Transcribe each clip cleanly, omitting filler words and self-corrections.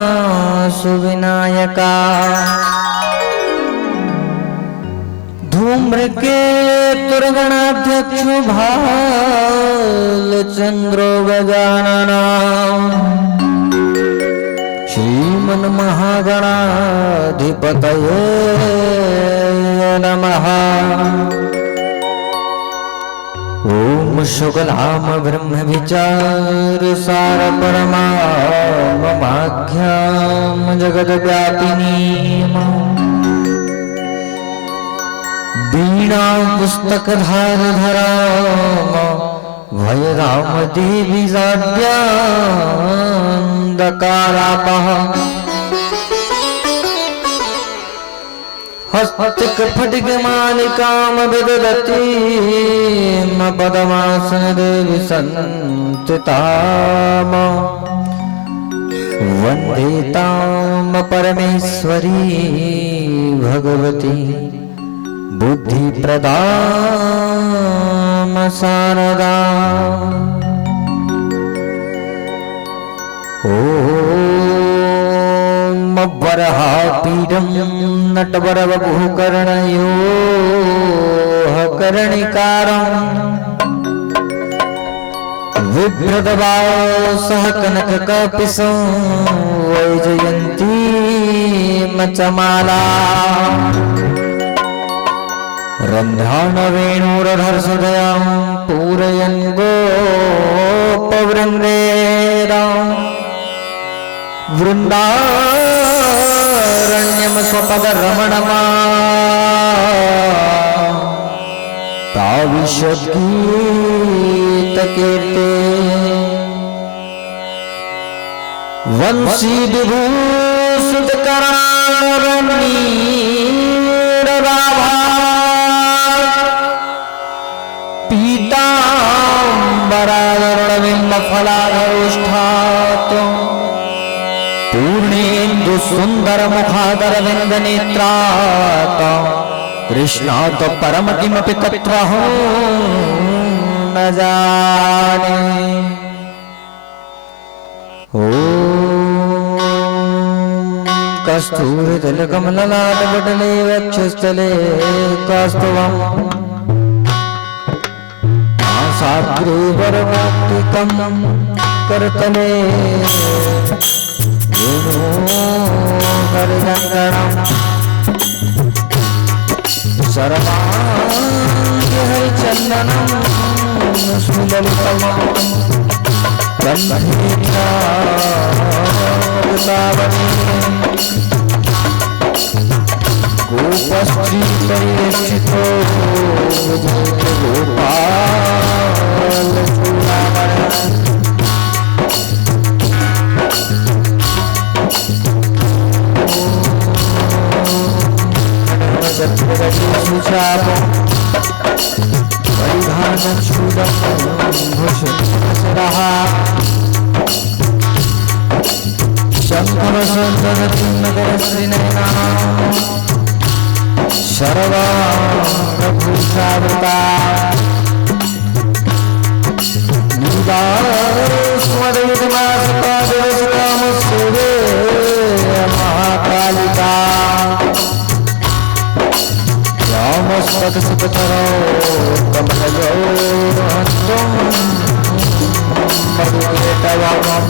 सुविनायका धूम्रकेतुर्गणाध्यक्षो भालचन्द्रो गजानना श्रीमन्महागणाधिपतये नमः। ओम शुक्लाम ब्रह्म विचार सार परमाख्याम जगद व्यापिनीम बीणा पुस्तक धार धराम भय राम देवी जाड्यांधकारापः हस्तिक फटिक मालिकाम विदधती पदमासन देवी संतिताम वंदे ताम परमेश्वरी भगवती बुद्धि प्रदाम शारदा। ओम वरहापीडं नटवरवपुः कर्णिकारं बिभ्रतवासः कनककपिशं वैजयन्तीमचमाला रन्ध्राणवेणुरधरसुधयां पूरयन् गोपवृन्देरां वृन्दारण्यं स्वपदरमणमा ताविश्वगीतकीर्ते वंशी विभूषितकरालरनीरराभा पीताम्बरालरविन्दफलाधरोष्ठात् पूर्णेन्दु सुंदर मुखादरविंद नेत्रात् कृष्णात् परम किमपि तत्त्वहं न जाने। ओम कस्तूरितिलकमललाटपटले वक्षस्थले कौस्तुभम् नासाग्रे करतले हरिचंदनम सर्वांगी हरिचंदनम सुललितम गंधीरावृतावनी गोपस्त्री परिवेष्टितो गोपाल शर्वाभूषावृता महाकालिका रामस्तकसुतरो कमलजो हस्तम मधुकेतवाम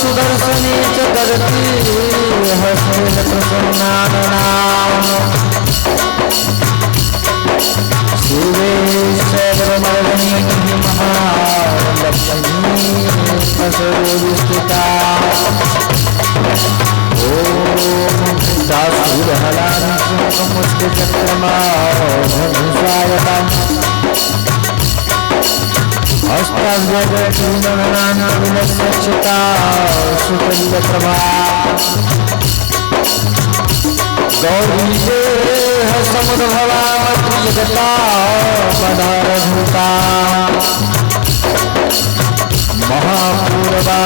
सुदर्शने च दगति हस्तेन प्रसन्नाननाम् शिवेश्वरमर्दिनी महालक्ष्मी स्थिता हस्ताक्षता सुतल्य प्रभा गौरी समुद्भवा जगता पदारभूता महापूर्वा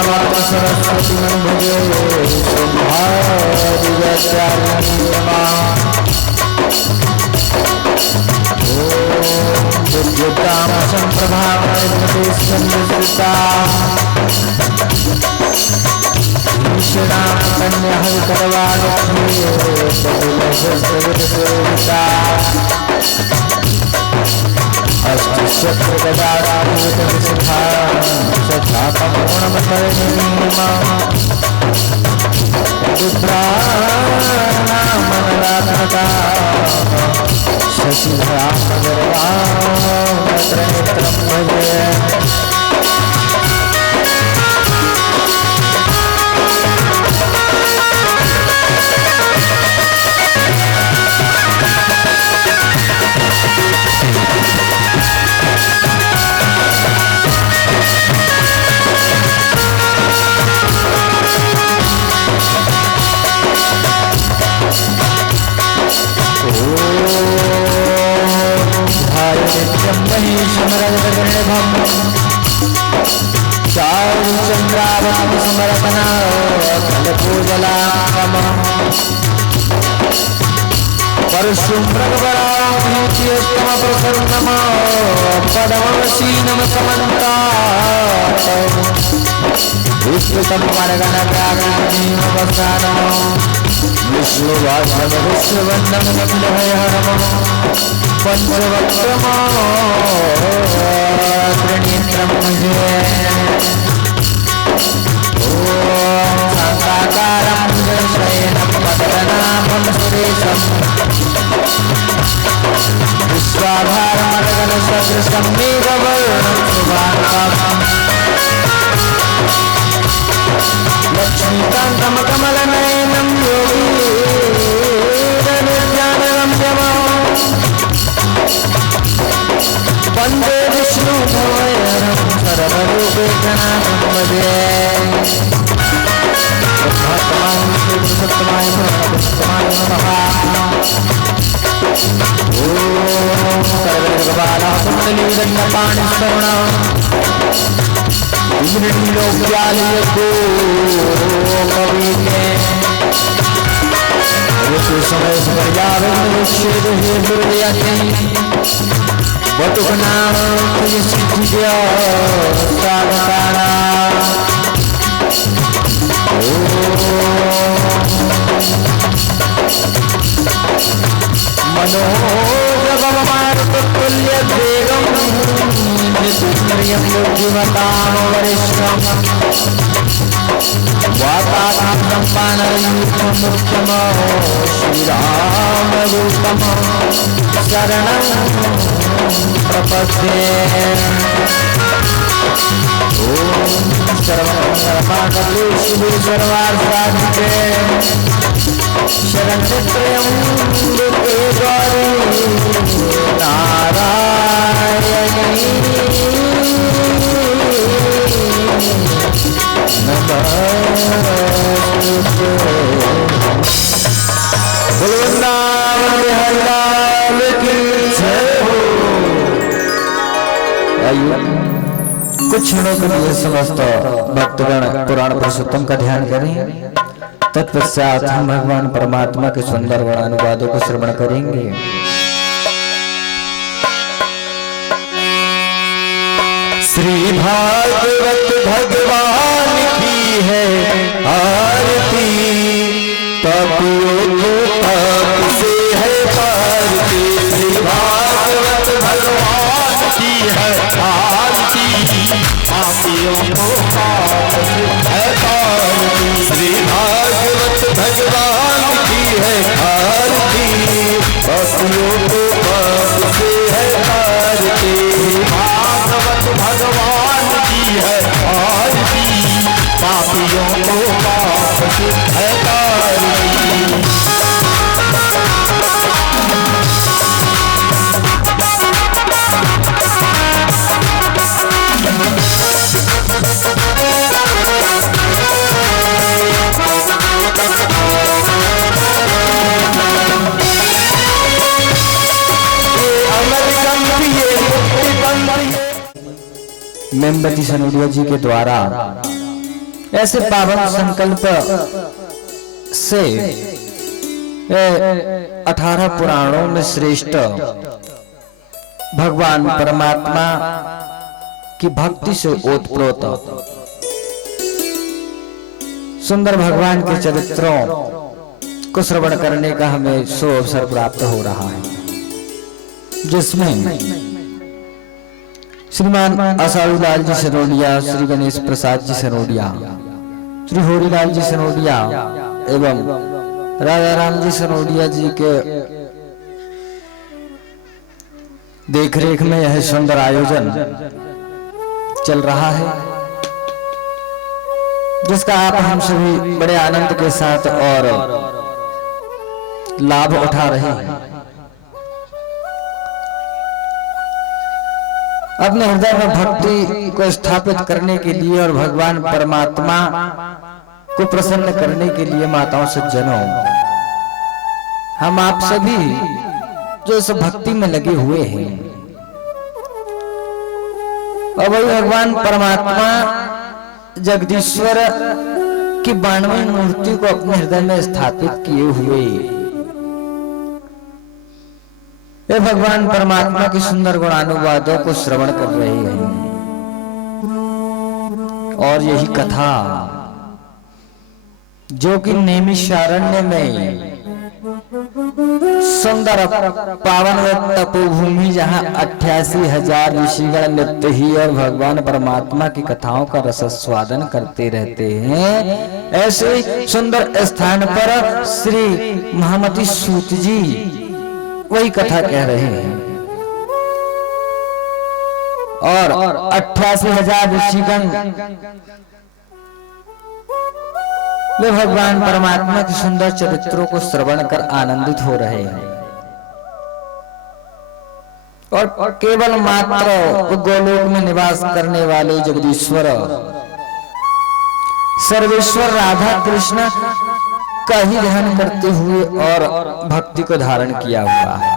सरस्वती भजे संप्रभाता कन्या शशिधरा चंद्रावती समर्पणा पूजला परशुभ्रगवराम प्रसन्नम पदमवसीनम समन्ता विश्वतम परगणव्याघ्रनीमवसानम विष्णुवाचन विश्ववन्दन नन्दभयहरम पंचवक्त्रम त्रिनेत्रम शांताकारं शयनं पद्मनाभं सुरेशं विश्वाधारमर्गणसदृशं मेघवर्णं शुभाङ्गं लक्ष्मीकान्तं कमलनयनं योगीन्द्रनिर्यानगम्यमं वन्दे विष्णुभवयरं सर्वरूपेक्षणां भजे सत्तमाय नमः ओम सर्वगवाला कुंडलीदण्डपाणिस्तरुण इंद्रनीलोक्यालयको कविके ऋतु समय समर्यावेक्षेद हे दुर्यति बतुकनाम सिद्धिय साधकाना मनोजवमारुततुल्यवेगं नित्यं बुद्धिमतां वरिष्ठं वातात्मकं पानयुक्तं श्रीरामदूतं शरणं प्रपद्ये ओम सर्वमंगलमांगल्ये शिवे सर्वार्थसाधिके शरण्यत्र्यंबके गौरी नारायणी नमस्ते वृंदावन बिहारी लाल की जय हो। कुछ क्षणों के लिए समस्त भक्तगण पुराण पुरुषोत्तम का ध्यान करें। तत्पश्चात हम भगवान परमात्मा के सुंदर वर्णानुवादों को श्रवण करेंगे। श्री भागवत भगवान की है आरती, पापियों को पाप से है पारती। श्री भागवत भगवान की है आरती, पापियों को पाप से है पारती। श्री भागवत भगवान की है आरती, पापियों को पाप से मेमबती सनोडिया जी के द्वारा ऐसे पावन संकल्प से 18 पुराणों में श्रेष्ठ भगवान परमात्मा की भक्ति से ओतप्रोत सुंदर भगवान के चरित्रों को श्रवण करने का हमें सो अवसर प्राप्त हो रहा है, जिसमें श्रीमान आसारूलाल जी सनोडिया, श्री गणेश प्रसाद जी सनोडिया, श्री होरीलाल जी सनोडिया एवं राजा राम जी सनोडिया जी के देखरेख में यह सुंदर आयोजन चल रहा है, जिसका आप हम सभी बड़े आनंद के साथ और लाभ उठा रहे हैं। अपने हृदय में भक्ति को स्थापित करने के लिए और भगवान परमात्मा को प्रसन्न करने के लिए माताओं सज्जनों, हम आप सभी जो इस भक्ति में लगे हुए हैं और वही भगवान परमात्मा जगदीश्वर की 92 मूर्ति को अपने हृदय में स्थापित किए हुए ये भगवान परमात्मा की सुंदर गुणानुवादों को श्रवण कर रहे हैं। और यही कथा जो कि नैमिषारण्य में सुंदर पावन तपोभूमि, जहां 88,000 ऋषिगण नित्य ही और भगवान परमात्मा की कथाओं का रसस्वादन करते रहते हैं, ऐसे सुंदर स्थान पर श्री महामती सूत जी वही कथा कह रहे हैं। और 88,000 ऋषिगण वे भगवान परमात्मा के सुंदर चरित्रों को श्रवण कर आनंदित हो रहे हैं। और केवल मात्र गोलोक में निवास करने वाले जगदीश्वर सर्वेश्वर राधा कृष्ण का ही ध्यान करते हुए और भक्ति को धारण किया हुआ है।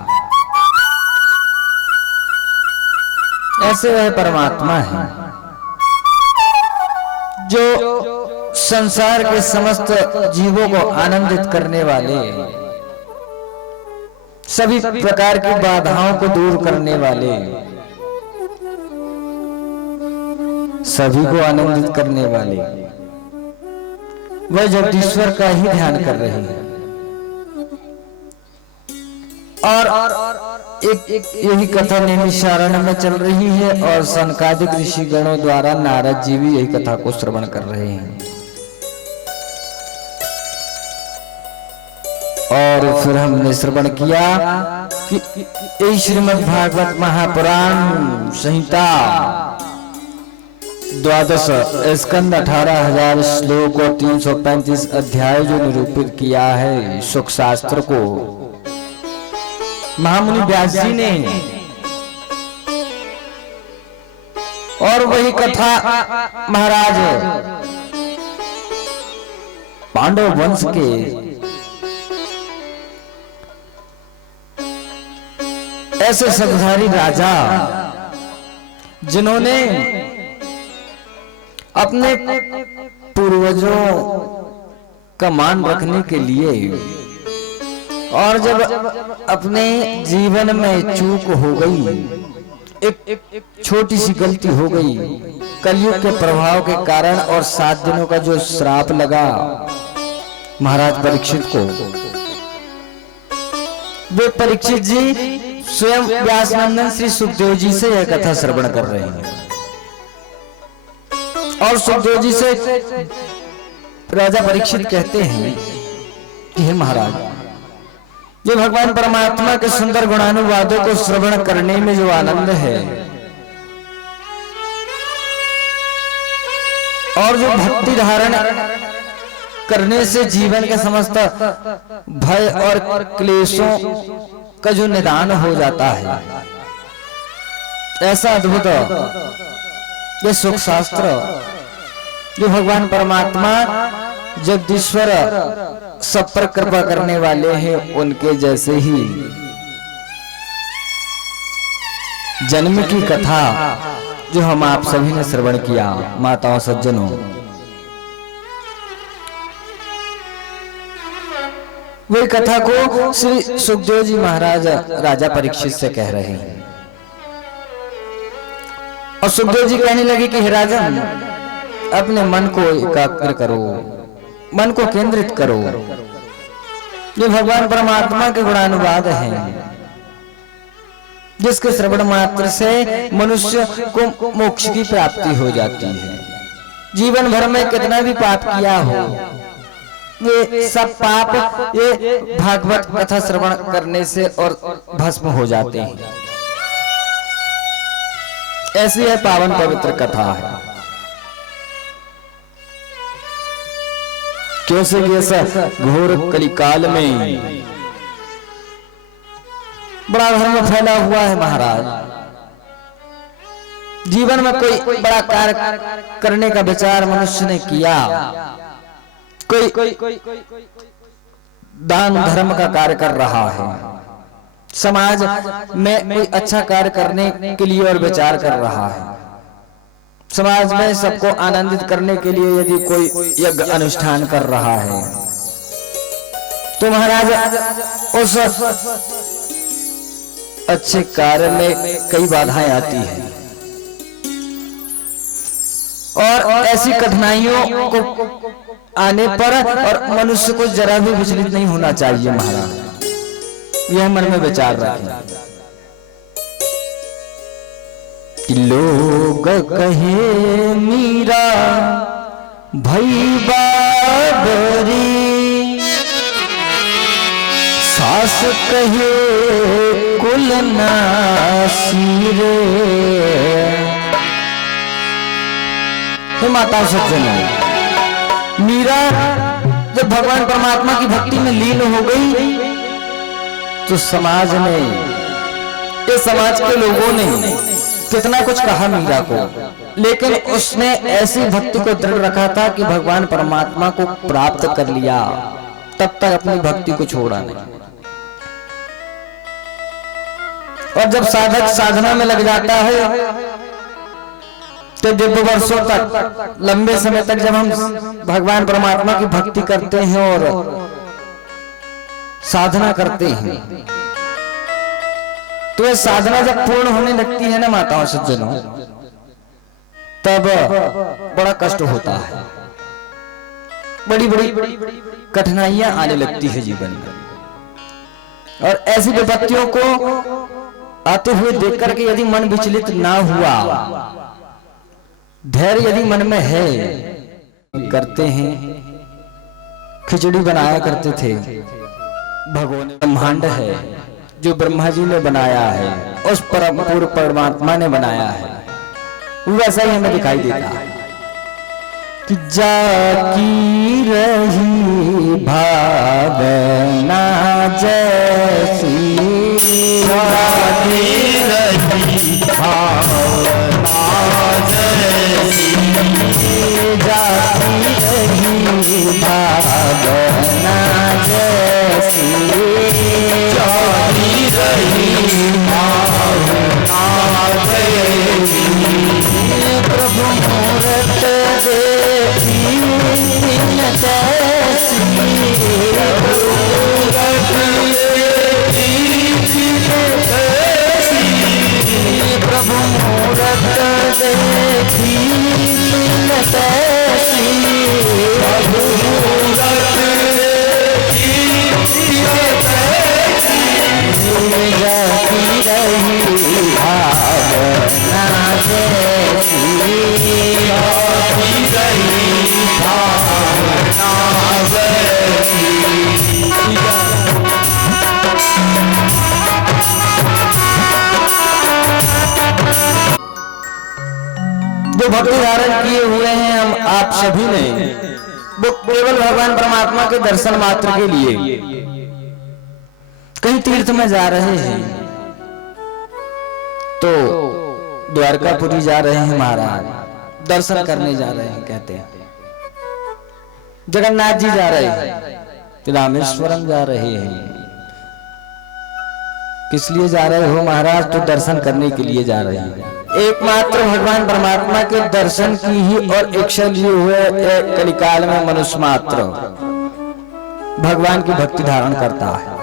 ऐसे वह परमात्मा है जो संसार के समस्त जीवों को आनंदित करने वाले, सभी प्रकार की बाधाओं को दूर करने वाले, सभी को आनंदित करने वाले वह जगदीश्वर का ही ध्यान कर रहे हैं। और एक यही कथा नैमिषारण्य में चल रही है और सनकादिक ऋषिगणों द्वारा नारद जी भी यही कथा को श्रवण कर रहे हैं। और फिर हमने श्रवण किया कि यही श्रीमद् भागवत महापुराण संहिता 12 स्कंद 18,000 श्लोक और 335 अध्याय जो निरूपित किया है सुख शास्त्र को महामुनि व्यास जी ने, और वही कथा महाराज पांडव वंश के ऐसे सत्धारी राजा जिन्होंने अपने पूर्वजों का मान रखने के लिए और जब अपने जीवन में चूक हो गई, एक छोटी सी गलती हो गई कलयुग के प्रभाव के कारण और 7 दिनों का जो श्राप लगा महाराज परीक्षित को, वे परीक्षित जी स्वयं व्यासनंदन श्री सुखदेव जी से यह कथा श्रवण कर रहे हैं। और सुखदेव जी से राजा परीक्षित कहते हैं कि हे महाराज, ये भगवान परमात्मा के सुंदर गुणानुवादों को श्रवण करने में जो आनंद है और जो भक्ति धारण करने से जीवन के समस्त भय और क्लेशों का जो निदान हो जाता है, ऐसा अद्भुत ये सुख शास्त्र जो भगवान परमात्मा जगदीश्वर सब पर कृपा करने वाले हैं, उनके जैसे ही जन्म की कथा जो हम आप सभी ने श्रवण किया, माताओं सज्जनों, वही कथा को श्री सुखदेव जी महाराज राजा परीक्षित से कह रहे हैं। और सुखदेव जी कहने लगे कि हे राजन, अपने मन को एकाग्र करो, मन को केंद्रित करो। ये भगवान परमात्मा के गुणानुवाद हैं, जिसके श्रवण मात्र से मनुष्य को मोक्ष की प्राप्ति हो जाती है। जीवन भर में कितना भी पाप किया हो, ये सब पाप ये भागवत कथा श्रवण करने से और भस्म हो जाते हैं। ऐसी है पावन पवित्र कथा है। क्यों से ऐसा घोर कलिकाल में बड़ा धर्म फैला हुआ है महाराज। जीवन में कोई बड़ा कार्य करने का विचार मनुष्य ने किया, कोई दान धर्म का कार्य कर रहा है, समाज में कोई अच्छा कार्य करने के लिए और विचार कर रहा है, समाज में सबको आनंदित करने के लिए यदि कोई यज्ञ अनुष्ठान कर रहा है, तो महाराज उस अच्छे कार्य में कई बाधाएं आती हैं। और ऐसी कठिनाइयों को आने पर और मनुष्य को जरा भी विचलित नहीं होना चाहिए महाराज। यह मन में विचार रखें कि लोग कहे मीरा भई बाबरी, सास कहे कुल नासी रे। हे माता सज्जनों, मीरा जब भगवान परमात्मा की भक्ति में लीन हो गई तो समाज ने, ये समाज के लोगों ने कितना कुछ कहा मीरा को, लेकिन उसने ऐसी भक्ति को दृढ़ रखा था कि भगवान परमात्मा को प्राप्त कर लिया, तब तक अपनी भक्ति को छोड़ा नहीं। और जब साधक साधना में लग जाता है तो दीर्घ वर्षों तक, लंबे समय तक जब हम भगवान परमात्मा की भक्ति करते हैं और साधना करते हैं, तो यह साधना जब पूर्ण होने लगती है ना माताओं सज्जनों, तब बड़ा कष्ट होता है, बड़ी बड़ी कठिनाइयां आने लगती है जीवन में। और ऐसी विपत्तियों को आते हुए देख करके यदि मन विचलित ना हुआ, धैर्य यदि मन में है, करते हैं। खिचड़ी बनाया करते थे, भगवान ब्रह्मांड है जो ब्रह्मा जी ने बनाया है, उस परम पूर्व परमात्मा ने बनाया है, वैसा ही हमें दिखाई देता है कि जाकी रही भावना जैसी, जाकी रही भावना जैसी, जाकी रही भावना जैसी, जाकी रही भावना जैसी। प्रभु मूरत देखी न तैसी, प्रभु मूरत देखी न तैसी, प्रभु मूरत देखी न तैसी, प्रभु मूरत देखी न तैसी। जाती रही भावना जैसी, जाती रही भावना जैसी। जो भक्ति धारण किए हुए हैं हम आप सभी ने, वो केवल भगवान परमात्मा के दर्शन मात्र के लिए कहीं तीर्थ में जा रहे हैं, तो द्वारकापुरी जा रहे हैं महाराज, दर्शन करने जा रहे हैं कहते हैं। जगन्नाथ जी जा रहे हैं, रामेश्वरम जा रहे हैं। किस लिए जा रहे हो महाराज? तो दर्शन करने के लिए जा रहे हैं। एकमात्र भगवान परमात्मा के दर्शन की ही और इच्छा लिए हुए कलिकाल में मनुष्य मात्र भगवान की भक्ति धारण करता है।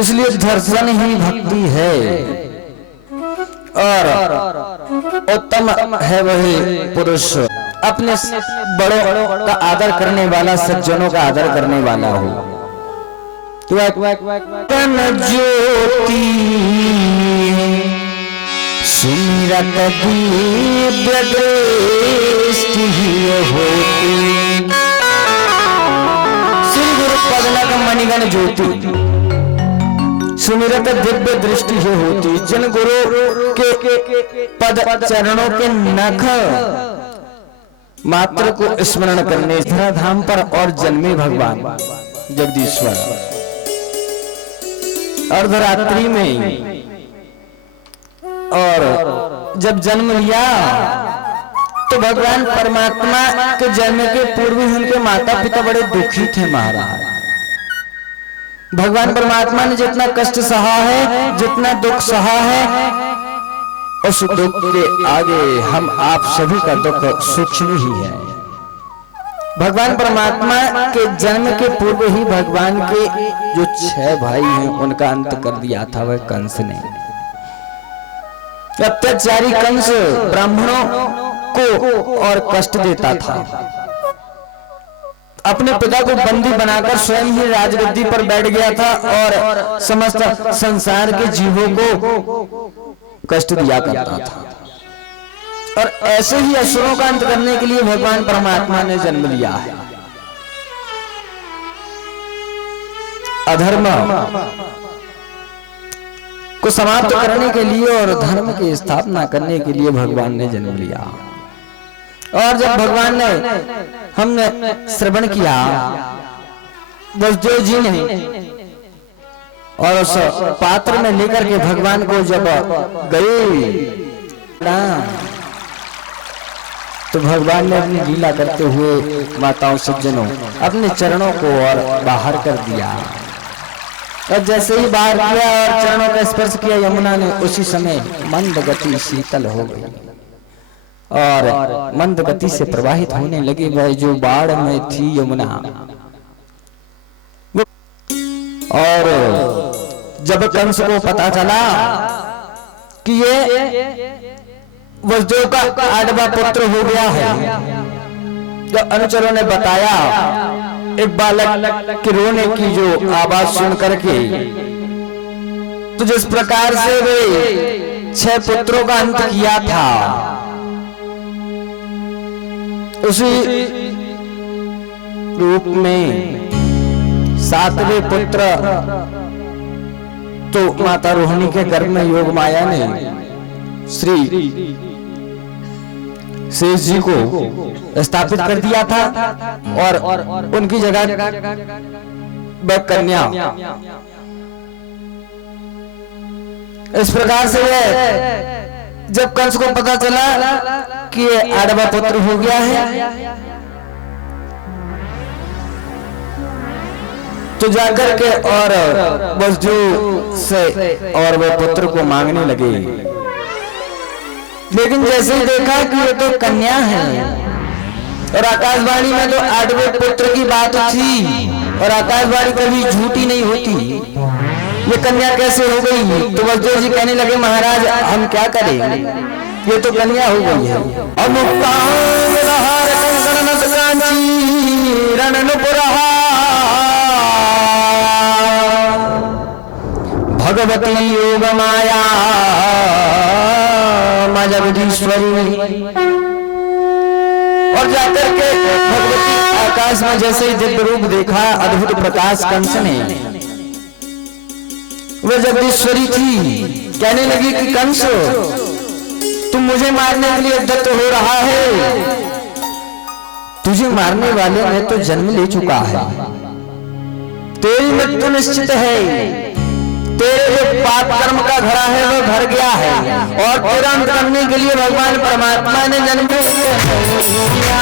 इसलिए दर्शन ही भक्ति है और उत्तम है वही पुरुष अपने बड़ों का आदर करने वाला, सज्जनों का आदर करने वाला हो। तन ज्योति सुमिरत दिव्य दृष्टि होती, श्री गुरु पदनक मणिगण ज्योति सुमिरत दिव्य दृष्टि होती। जिन गुरु के पद चरणों के नख मात्र को स्मरण करने धराधाम पर और जन्मे भगवान जगदीश्वर अर्धरात्रि में, और जब जन्म लिया तो भगवान परमात्मा के जन्म के पूर्व ही उनके माता पिता बड़े दुखी थे महाराज। भगवान परमात्मा ने जितना कष्ट सहा है, जितना दुख सहा है, उस दुख के आगे हम आप सभी का दुख सूक्ष्म ही है। भगवान परमात्मा के जन्म के पूर्व ही भगवान के जो 6 भाई हैं उनका अंत कर दिया था वह कंस ने। अत्याचारी कंस ब्राह्मणों को और कष्ट देता था। अपने पिता को बंदी बनाकर स्वयं ही राजगद्दी पर बैठ गया था और समस्त संसार के जीवों को कष्ट दिया करता था। और ऐसे ही असुरों का अंत करने के लिए भगवान परमात्मा ने जन्म लिया है। अधर्म को समाप्त करने के लिए और धर्म की स्थापना करने के लिए भगवान ने जन्म लिया। और जब भगवान ने हमने श्रवण किया वसुदेव जी ने और उस पात्र में लेकर के भगवान को जब गए तो भगवान ने अपनी लीला करते हुए माताओं सज्जनों अपने चरणों को और बाहर कर दिया। और जैसे ही बाहर किया और चरणों का स्पर्श किया यमुना ने, उसी समय मंद गति शीतल हो गई और मंद गति से प्रवाहित होने लगी वह जो बाढ़ में थी यमुना। और जब कंस को पता चला कि ये वसुदेव का 8वां पुत्र हो गया है, तो अनुचरों ने बताया, एक बालक के रोने की जो आवाज सुन करके, तो जिस प्रकार से वे 6 पुत्रों का अंत किया था उसी रूप में 7वें पुत्र तो माता रोहिणी के गर्भ में योग माया ने श्री शेष जी को स्थापित कर दिया था और उनकी जगह वह कन्या। इस प्रकार से जब कंस को पता चला कि ये 8वां पुत्र हो गया है, तो जाकर के और वसुदेव से और वह पुत्र को मांगने लगे। लेकिन जैसे ही देखा कि ये तो कन्या है और आकाशवाणी में तो 8वें पुत्र की बात थी और आकाशवाणी कभी झूठी नहीं होती, ये कन्या कैसे हो गई? तो वसुदेव जी कहने लगे, महाराज हम क्या करें, ये तो कन्या हो गई है। भगवती योग माया जगदीश्वरी। और जाकर के भगवती आकाश में जैसे ही दिव्य रूप देखा, अद्भुत प्रकाश कंस ने, वह जगदीश्वरी थी। कहने लगी कि कंस तुम मुझे मारने के लिए उद्यत हो रहा है, तुझे मारने वाले ने तो जन्म ले चुका है, तेरी मृत्यु निश्चित है, तेरे जो पाप कर्म का घड़ा है वो भर गया है और तेरा अंत करने के लिए भगवान परमात्मा ने जन्म लिया।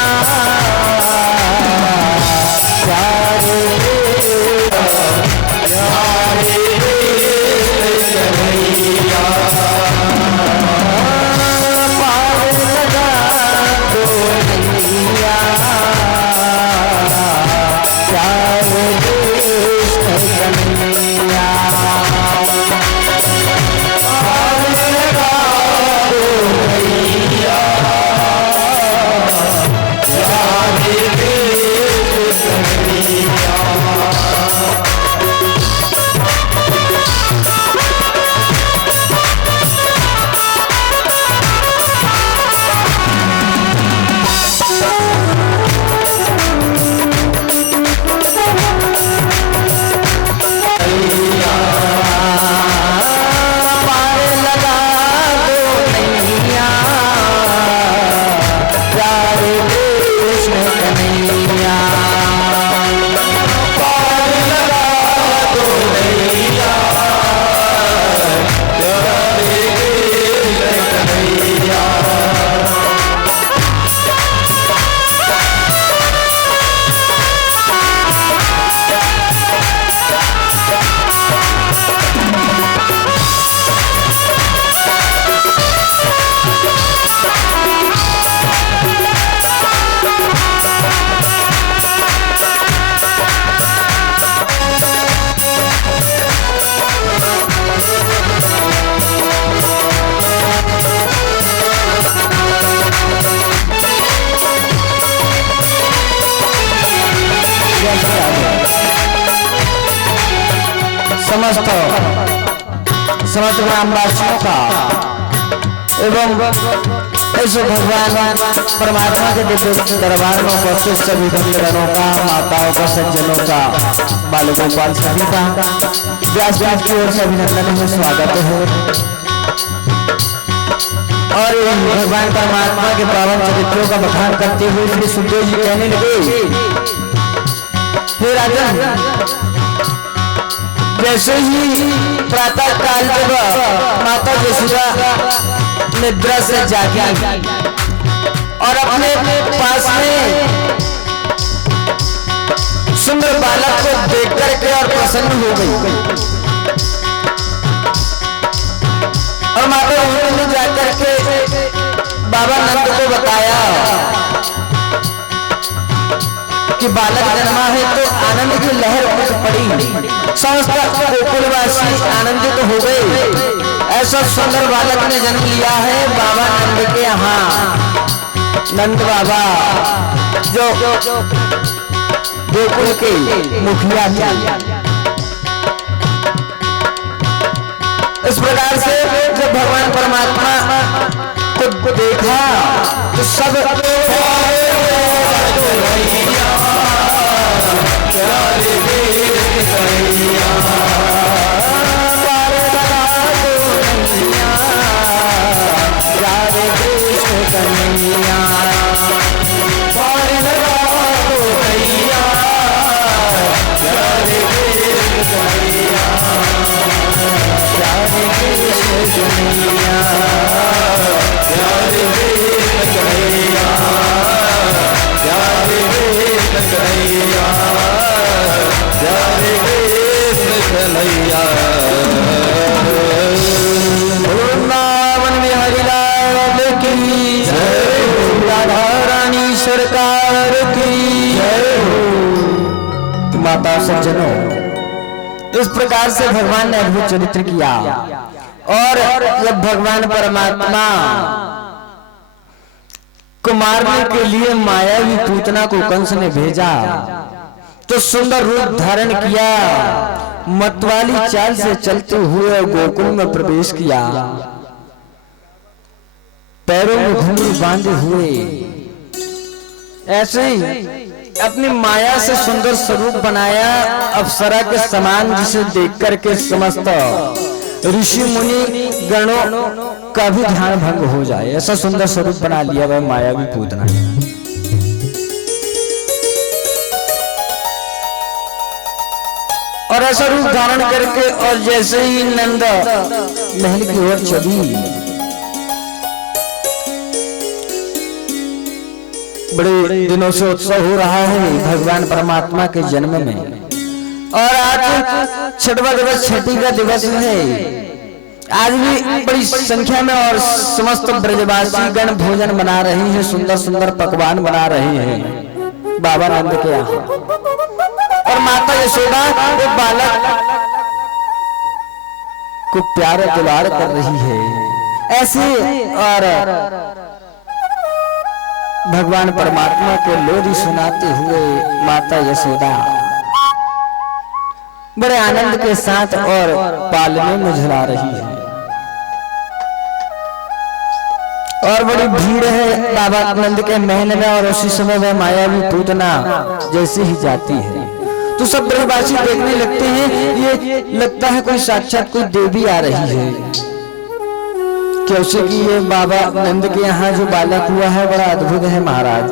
समस्त ग्रामवासियों का एवं ऐसे भगवान परमात्मा के दिव्य दरबार में उपस्थित सभी भक्तजनों का, माताओं का, सज्जनों का, बालकों बाल सभी का व्यास की ओर से अभिनंदन में स्वागत है। और भगवान परमात्मा के पावन चरित्रों का बखान करते हुए श्री सुखदेव जी कहने लगे, हे राजन, जैसे ही प्रातः काल जब माता यशोदा निद्रा से जागी और अपने पास में सुंदर बालक को देख करके और प्रसन्न हो गई और माता यशोदा ने जाकर के बाबा नंद को बताया कि बालक जन्मा है, तो आनंद की लहर उठ पड़ी। समस्त गोकुलवासी आनंदित हो गए। ऐसा सुंदर बालक ने जन्म लिया है बाबा नंद के यहाँ। नंद बाबा जो गोकुल के मुखिया थे। इस प्रकार से जब भगवान परमात्मा को देखा तो सब वृंदावन में हरिलाल की जय, राधा रानी सरकार की जय। माता सज्जनों, इस प्रकार से भगवान ने अद्भुत चरित्र किया। और जब भगवान परमात्मा को मारने के लिए मायावी पूतना को कंस ने भेजा तो सुंदर रूप धारण किया, मतवाली चाल से चलते हुए गोकुल में प्रवेश किया, पैरों में घुंघरू बांधे हुए ऐसे ही अपनी माया से सुंदर स्वरूप बनाया, अप्सरा के समान, जिसे देख करके समस्त ऋषि मुनि गणों का भी ध्यान भंग हो जाए। ऐसा सुंदर स्वरूप बना लिया वह मायावी पूतना। और ऐसा रूप धारण करके और जैसे ही नंद महल की ओर चली, बड़े दिनों से उत्सव हो रहा है भगवान परमात्मा के जन्म में। और आज छठवां दिवस, छठी का दिवस है। आज भी बड़ी संख्या में और समस्त ब्रजवासी गण भोजन बना रहे हैं, सुंदर सुंदर पकवान बना रहे हैं बाबा नंद के यहाँ। और माता यशोदा वो बालक को प्यार दुलार कर रही है ऐसे। और भगवान परमात्मा को लोरी सुनाते हुए माता यशोदा बड़े आनंद के साथ और पालने में झुला रही है। और बड़ी भीड़ है बाबा नंद के महल में। और उसी समय वह मायावी पूतना जैसे ही जाती है तो सब ब्रजवासी देखने लगते हैं, ये लगता है कोई साक्षात कोई देवी आ रही है, क्योंकि ये बाबा नंद के यहाँ जो बालक हुआ है बड़ा अद्भुत है महाराज।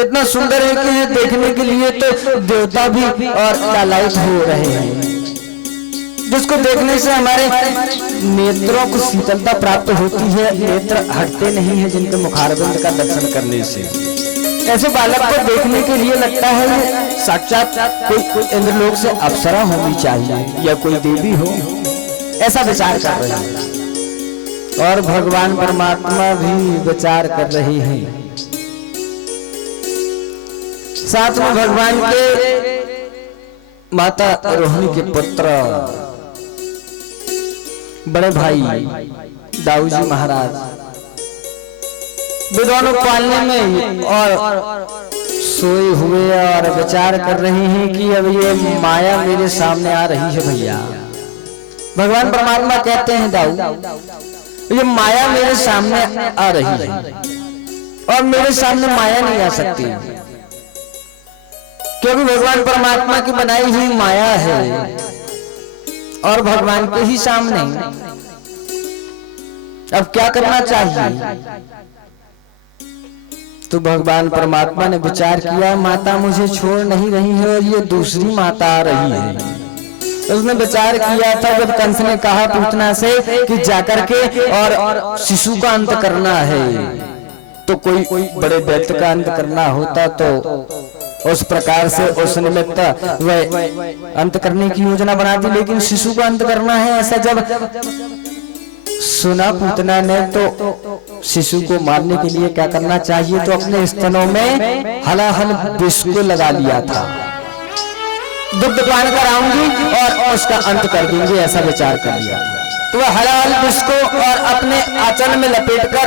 इतना सुंदर है कि देखने के लिए तो देवता भी और लालायित हो रहे हैं, जिसको देखने से हमारे नेत्रों को शीतलता प्राप्त होती है। नेत्र हटते नहीं है जिनके मुखारविंद का दर्शन करने से। ऐसे बालक को देखने के लिए लगता है साक्षात कोई इंद्रलोक से अप्सरा होनी चाहिए या कोई देवी हो, ऐसा विचार कर रहे हैं। और भगवान परमात्मा भी विचार कर रहे हैं। साथ में भगवान के माता रोहिणी के पुत्र बड़े भाई दाऊ जी महाराज, वे दोनों पालने में और सोए हुए और विचार कर रहे हैं कि अब ये माया मेरे सामने आ रही है भैया। भगवान परमात्मा कहते हैं दाऊ ये माया मेरे सामने आ रही है और मेरे सामने माया नहीं आ सकती, क्योंकि भगवान परमात्मा की बनाई हुई माया है और भगवान के ही सामने। अब क्या करना चाहिए? तो भगवान परमात्मा ने विचार किया माता मुझे छोड़ नहीं रही है और ये दूसरी माता आ रही है। उसने विचार किया था जब कंस ने कहा पूतना से कि जाकर के और शिशु का अंत करना है, तो कोई बड़े दैत्य का अंत करना होता तो उस प्रकार से उस निमित्त वह अंत करने की योजना बना दी, लेकिन शिशु का अंत करना है ऐसा जब सुना पूतना ने तो शिशु को मारने के लिए क्या करना चाहिए, तो अपने स्तनों में हलाहल विष को लगा लिया था। दुग्ध पान कराऊंगी और उसका अंत कर दूंगी, ऐसा विचार कर लिया। तो वह हलाहल विष को और अपने आंचल में लपेटकर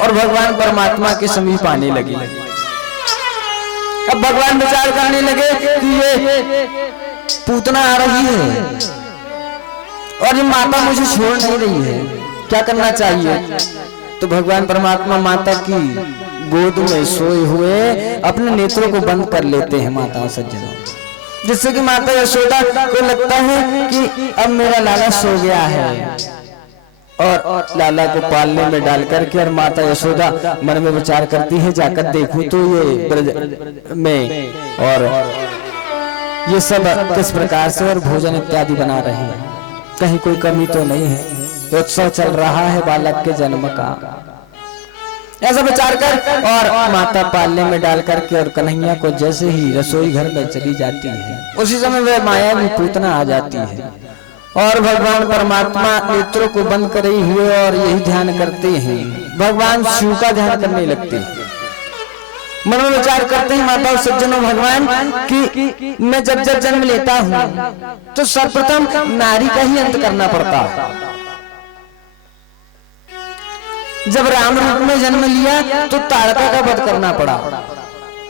और भगवान परमात्मा के समीप आने लगी। अब भगवान विचार करने लगे कि ये पूतना आ रही है और ये माता मुझे छोड़ नहीं रही है, क्या करना चाहिए? तो भगवान परमात्मा माता की गोद में सोए हुए अपने नेत्रों को बंद कर लेते हैं माताओं सज्जनों, जिससे कि माता यशोदा को लगता है कि अब मेरा लाला सो गया है, और लाला को पालने में डाल करके और माता यशोदा मन में विचार करती है जाकर देखूं तो ये ब्रज में और ये सब किस प्रकार से और भोजन इत्यादि बना रहे हैं, कहीं कोई कमी तो नहीं है, उत्सव चल रहा है बालक के जन्म का। ऐसा विचार कर और माता पालने में डाल करके और कन्हैया को जैसे ही रसोई घर में चली जाती है, उसी समय वह माया भी पूतना आ जाती है और भगवान परमात्मा नेत्रों को बंद करे हुए और यही ध्यान करते हैं, भगवान शिव का ध्यान करने लगते हैं। मन में विचार करते हैं माता और सज्जनों भगवान कि मैं जब जब जन्म लेता हूँ तो सर्वप्रथम नारी का ही अंत करना पड़ता। जब राम रूप में जन्म लिया तो ताड़का का वध करना पड़ा,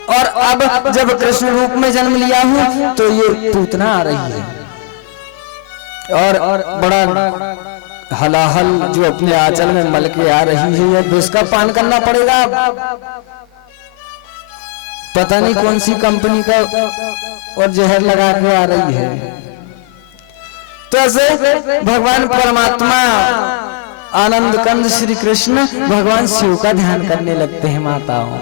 और अब जब कृष्ण रूप में जन्म लिया हूँ तो ये पूतना आ रही है और बड़ा हलाहल जो अपने आंचल में मल के आ रही है, यह विष का पान करना पड़ेगा। पता नहीं कौन सी कंपनी का और जहर लगा के आ रही है। तो ऐसे भगवान परमात्मा आनंद कंद श्री कृष्ण भगवान शिव का ध्यान करने लगते हैं माताओं,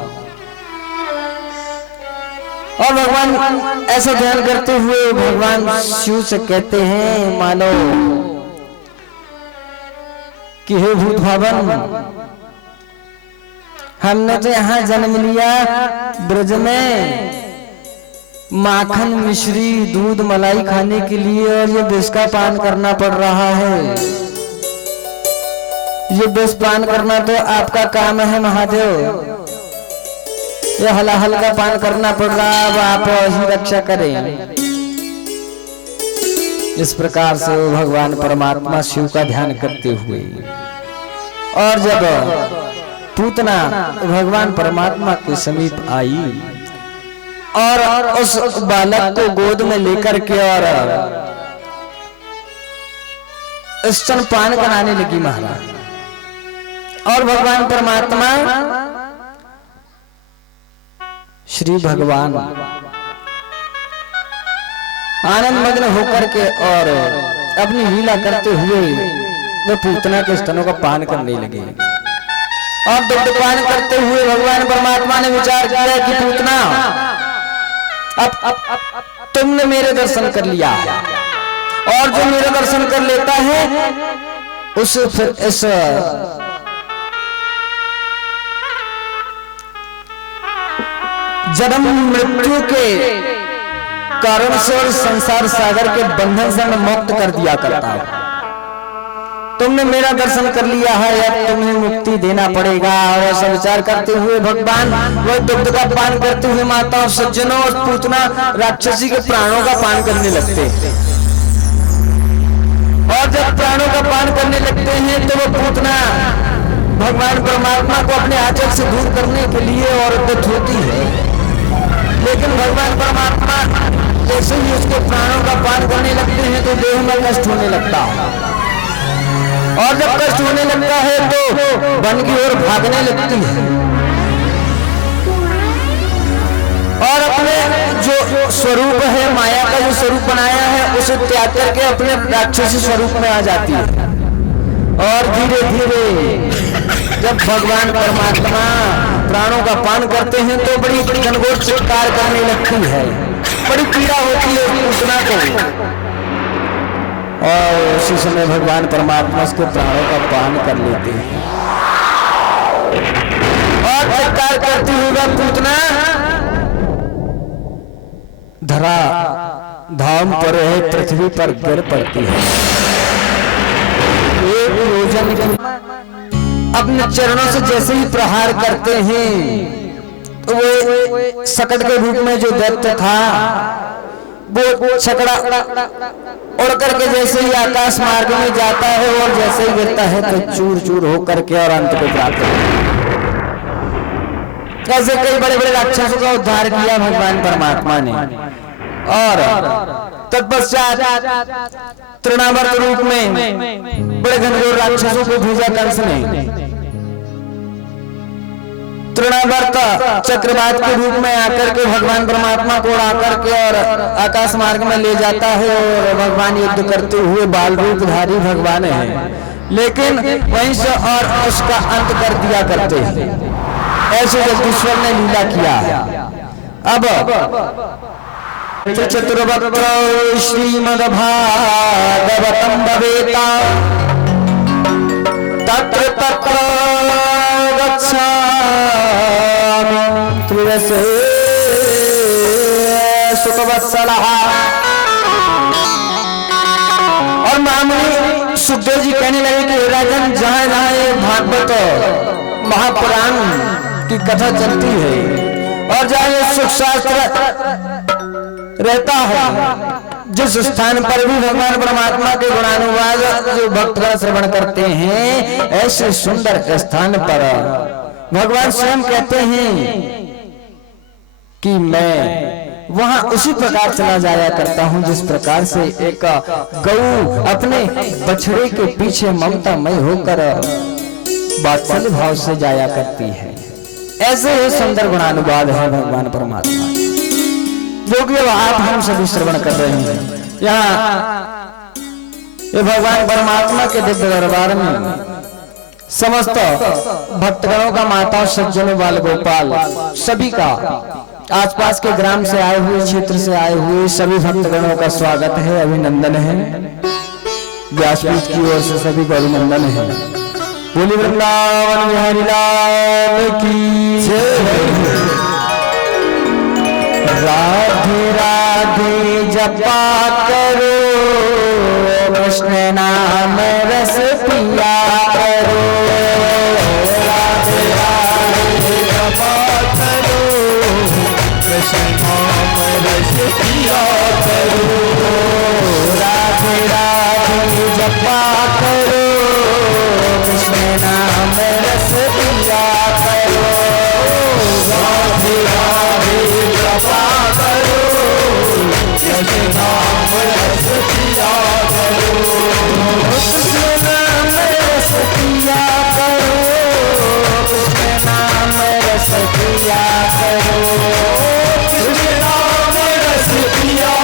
और भगवान ऐसा ध्यान करते हुए भगवान शिव से कहते हैं मानो कि हे भूत भावन, हमने तो यहाँ जन्म लिया ब्रज में माखन मिश्री दूध मलाई खाने के लिए, और ये विष का पान करना पड़ रहा है। ये विष पान करना तो आपका काम है महादेव, ये हलाहल का पान करना पड़ रहा है, अब आप ही रक्षा करें। इस प्रकार से भगवान परमात्मा शिव का ध्यान करते हुए, और जब पूतना भगवान परमात्मा के समीप आई और उस बालक को गोद में लेकर के और स्तनपान कराने लगी महाराज, और भगवान परमात्मा श्री भगवान आनंद मग्न होकर के और अपनी लीला करते हुए वे पूतना के स्तनों का पान करने लगे। और दुग्धपान करते हुए भगवान परमात्मा ने विचार किया कि पूतना अब तुमने मेरे दर्शन कर लिया, और जो मेरे दर्शन कर लेता है उसे फिर इस जन्म मृत्यु के कारण से और संसार सागर के बंधन से मुक्त कर दिया करता है। तुमने मेरा दर्शन कर लिया है, अब तुम्हें मुक्ति देना पड़ेगा। और ऐसा विचार करते हुए भगवान वह दुग्ध का पान करते हुए माता और सज्जनों और पूतना राक्षसी के प्राणों का पान करने लगते हैं। और जब प्राणों का पान करने लगते हैं तो वो पूतना भगवान परमात्मा को अपने आंचल से दूर करने के लिए और उद्यत होती है, लेकिन भगवान परमात्मा जैसे ही उसके प्राणों का पान करने लगते हैं तो देह में कष्ट होने लगता है, और जब कष्ट होने लगता है तो वन की ओर भागने लगती है और अपने जो स्वरूप है, माया का जो स्वरूप बनाया है, उसे त्याग करके अपने राक्षसी स्वरूप में आ जाती है। और धीरे धीरे जब भगवान परमात्मा प्राणों का पान करते हैं तो बड़ी घनघोर चित्कार करने लगती है, बड़ी पीड़ा होती है पूतना को, और उसी समय भगवान परमात्मा उसके प्राणों का पान कर लेते हैं और चित्कार करती हुई वह पूतना धरा धाम पर है, पृथ्वी पर गिर पड़ती है। एक योजन अपने चरणों से जैसे ही प्रहार करते हैं तो वो सकट के रूप में जो दैत्य था वो छकड़ा उड़ करके जैसे ही आकाश मार्ग में जाता है और जैसे ही गिरता है तो चूर चूर होकर के और अंत को प्राप्त होता है। ऐसे कई बड़े बड़े राक्षसों का उद्धार किया भगवान परमात्मा ने, और तत्पश्चात तृणावर्त रूप में बड़े घनघोर राक्षसों को भेजा कंस ने। तृणावर्त चक्रवात के रूप में आकर के भगवान परमात्मा को उड़ा करके और आकाश मार्ग में ले जाता है, और भगवान युद्ध करते हुए बाल रूपधारी भगवान है, लेकिन वहीं से और उसका अंत कर दिया करते हैं। ऐसे जगदीश्वर ने लीला किया। अब चतुर्वक्त्र श्रीमद्भागवतम् भवेता तत्र तत्र गच्छामि त्रिवसे सुतवत्सलः। और महामुनि सुखदेव जी कहने लगे कि राजन, जहां जहां ये भागवत महापुराण की कथा चलती है और जहां ये सुख शास्त्र रहता है, जिस स्थान पर भी भगवान परमात्मा के गुणानुवाद जो भक्तगण श्रवण करते हैं, ऐसे सुंदर स्थान पर भगवान स्वयं कहते हैं कि मैं वहां उसी प्रकार चला जाया करता हूं जिस प्रकार से एक गऊ अपने बछड़े के पीछे ममतामय होकर वात्सल्य भाव से जाया करती है। ऐसे ही सुंदर गुणानुवाद है भगवान परमात्मा, जो कि आप हम सभी श्रवण कर रहे हैं। यहाँ ये भगवान परमात्मा के दिव्य दरबार में समस्त भक्तगणों का, माताओं सज्जनों बाल गोपाल सभी का, आसपास के ग्राम से आए हुए, क्षेत्र से आए हुए सभी भक्तगणों का स्वागत है, अभिनंदन है। व्यासपीठ की ओर से सभी को अभिनंदन है। बोली वृंदावन बिहारी लाल की जय। राधे राधे जपा करो, कृष्ण नाम रस पिया करो। राधे राधे जपा करो, कृष्ण नाम रस पिया करो। राधे राधे जपा करो, कृष्ण नाम रस पिया करो। राधे राधे जपा करो, कृष्ण नाम रस पिया करो। कृष्ण नाम रस पिया करो, कृष्ण नाम रस पिया करो। कृष्ण नाम रस पिया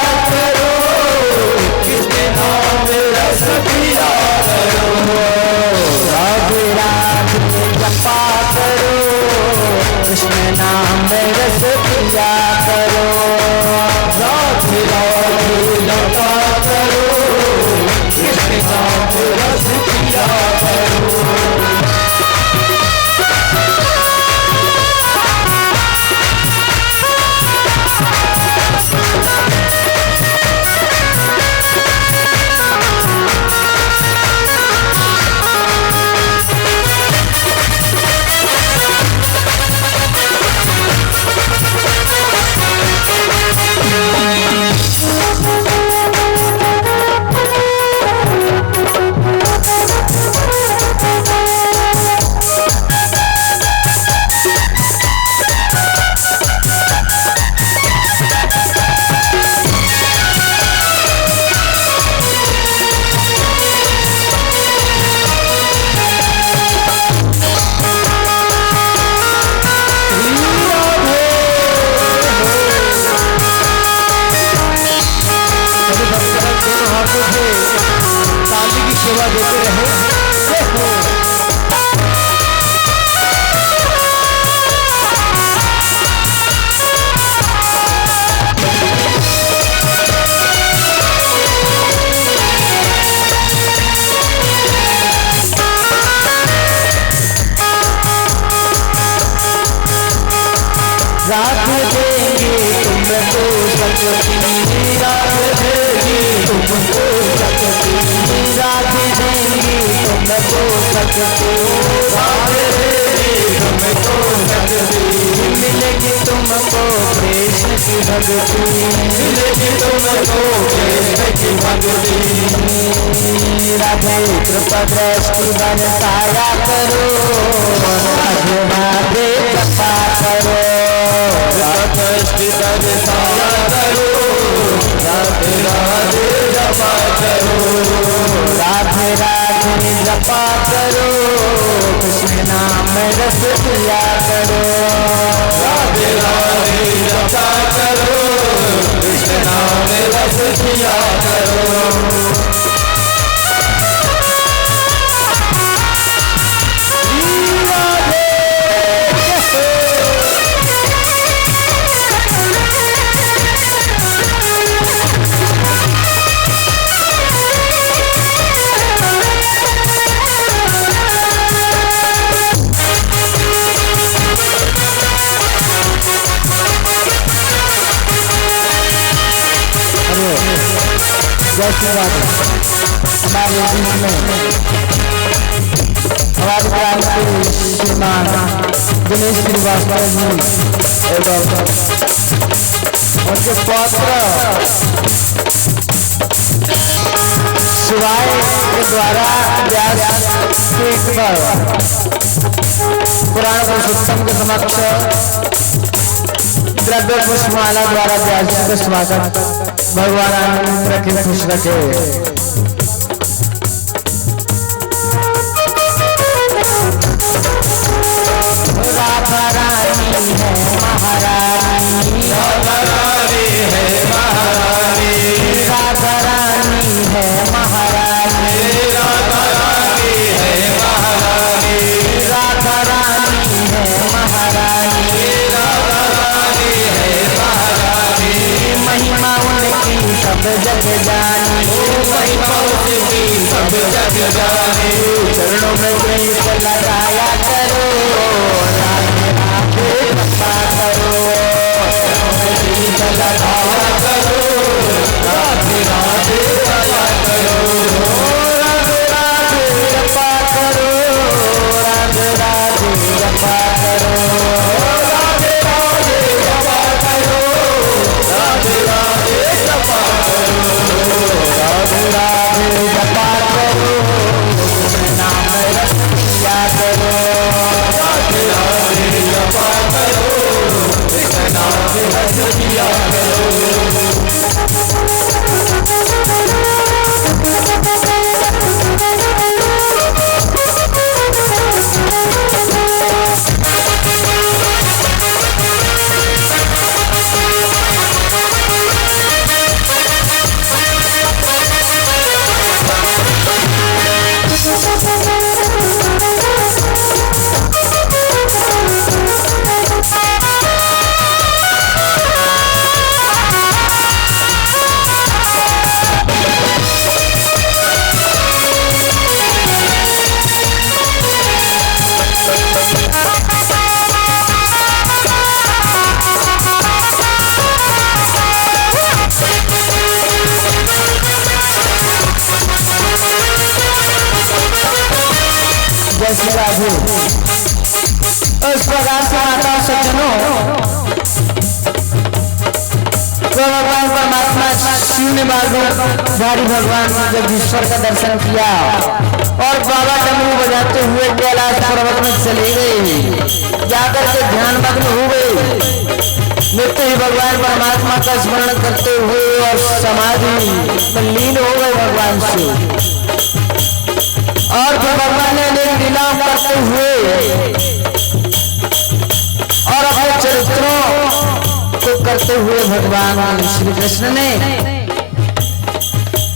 कृपा देते रहे। रात देंगे तुमको शक्ति, रात देंगे तुमको शक्ति, रात देंगे तुमको शक्ति, रात देंगे तुमको शक्ति, मिलेगी तुमको कृष्ण की भक्ति, मिलेगी तुमको कृष्ण की भक्ति। राधे कृपा दृष्टि बरसाया करो, राधे राधे जपा करो, दृष्टि बरसाया करो, राधे राधे जपा करो, राधे राधे जपा करो, कृष्ण नाम रस पिया करो, राधे राधे जपा करो, कृष्ण नाम रस पिया करो। जैसी बात हमारे बीच में हमारे ग्राम के श्रीमान दिनेश श्रीवास्तव जी एवं उनके पौत्र शिवाय के द्वारा व्यास पीठ पर पुराण पुरुषोत्तम के समक्ष द्रव्य पुष्पमाला द्वारा व्यास जी का स्वागत भगवान आनंद रखे, खुश रखे। राधा रानी है महारानी, राधा रानी है महारानी, राधा रानी है महारानी, राधा रानी है महारानी, राधा रानी है महारानी, राधा रानी है महारानी। महिमा उनकी सब जग जानी, महिमा उनकी सब जग जानी, चरणों में गीत लगाया करो, राधे राधे जपा करो, चरणों में गीत लगाया करो, राधे राधे जपा करो, राधे राधे जपा करो, राधे राधे जपा करो, राधे राधे जपा करो, राधे राधे जपा करो, राधे राधे जपा करो, कृष्ण नाम रस पिया करो, राधे राधे जपा करो, कृष्ण नाम रस पिया करो। जैसी राधे उस प्रकार से माता सज्जनों भगवान परमात्मा शिव ने धारी भगवान जगदीश्वर का दर्शन किया और बाबा डमरू बजाते हुए कैलाश पर्वत में चले गए, जाकर के ध्यान मग्न हो गए। नित्य ही भगवान परमात्मा का स्मरण करते हुए और समाधि में लीन हो गए भगवान से, और फिर भगवान ने अनेक लीला करते हुए और अपने चरित्रों को करते हुए भगवान श्री कृष्ण ने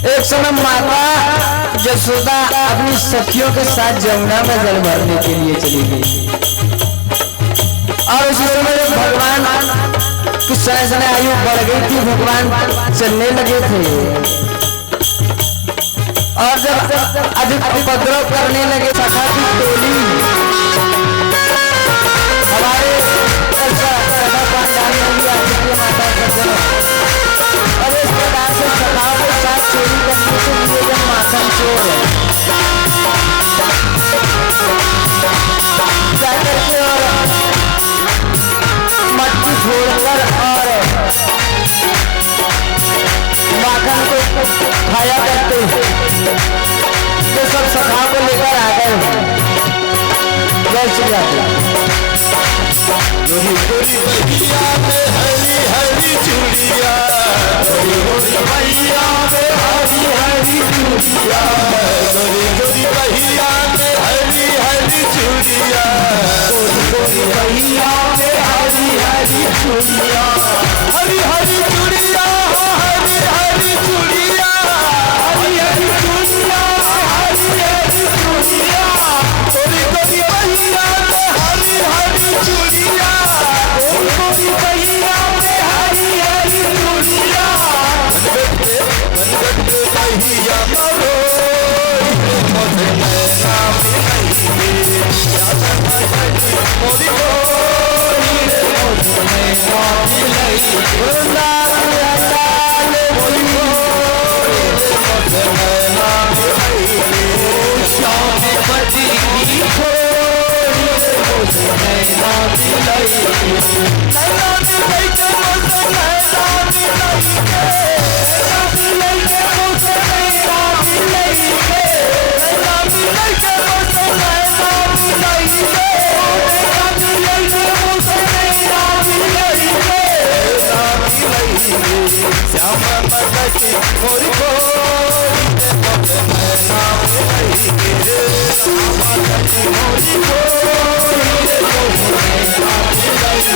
एक समय माता यशोदा अपनी सखियों के साथ जमुना में जल भरने के लिए चली गई और उसी समय जब भगवान की समय आयु बढ़ गई थी, भगवान चलने लगे थे और जब अधिक उपद्रव करने लगे सखा की टोली हमारे माता और इस प्रकार से सखाओं के साथ चोरी करने के लिए जब माखन चोर जाकर के और मटकी छोड़कर और माखन को खाया करते तो सब सखा को लेकर आ गए। जय श्री राम। गोरी गोरी बहिया में हरी हरी चूड़िया, गोरी गोरी बहिया में हरी हरी चूड़िया, गोरी गोरी बहिया में हरी हरी चूड़िया, गोरी गोरी बहिया में हरी हरी चूड़िया, हरी हरी चूड़िया, हरी हरी चूड़िया, हरी हरी चूड़िया, हरी हरी चूड़िया, गोरी गोरी बहिया में हरी हरी चूड़िया, गोरी गोरी बहिया में हरी हरी चूड़िया, मनगढ़ बहिया मरो मोरे नैना मिलई मोरी गोरी मोरे नैना मिलई वृंदावन लाल मोरी गोरी मोरे नैना मिलई श्याम पति की गोरी मोरे नैना मिलई नैना मिलई के मोरे नैना मिलई नैना मिलई के मोरे नैना मिलई नैना मिलई के मोरे नैना मिलई नैना मिलई के मोरे नैना मिलई नैना मिलई श्याम पति मोरी गोरी मोरे नैना मिलई श्याम पति मोरी गोरी मोरे नैना मिलई।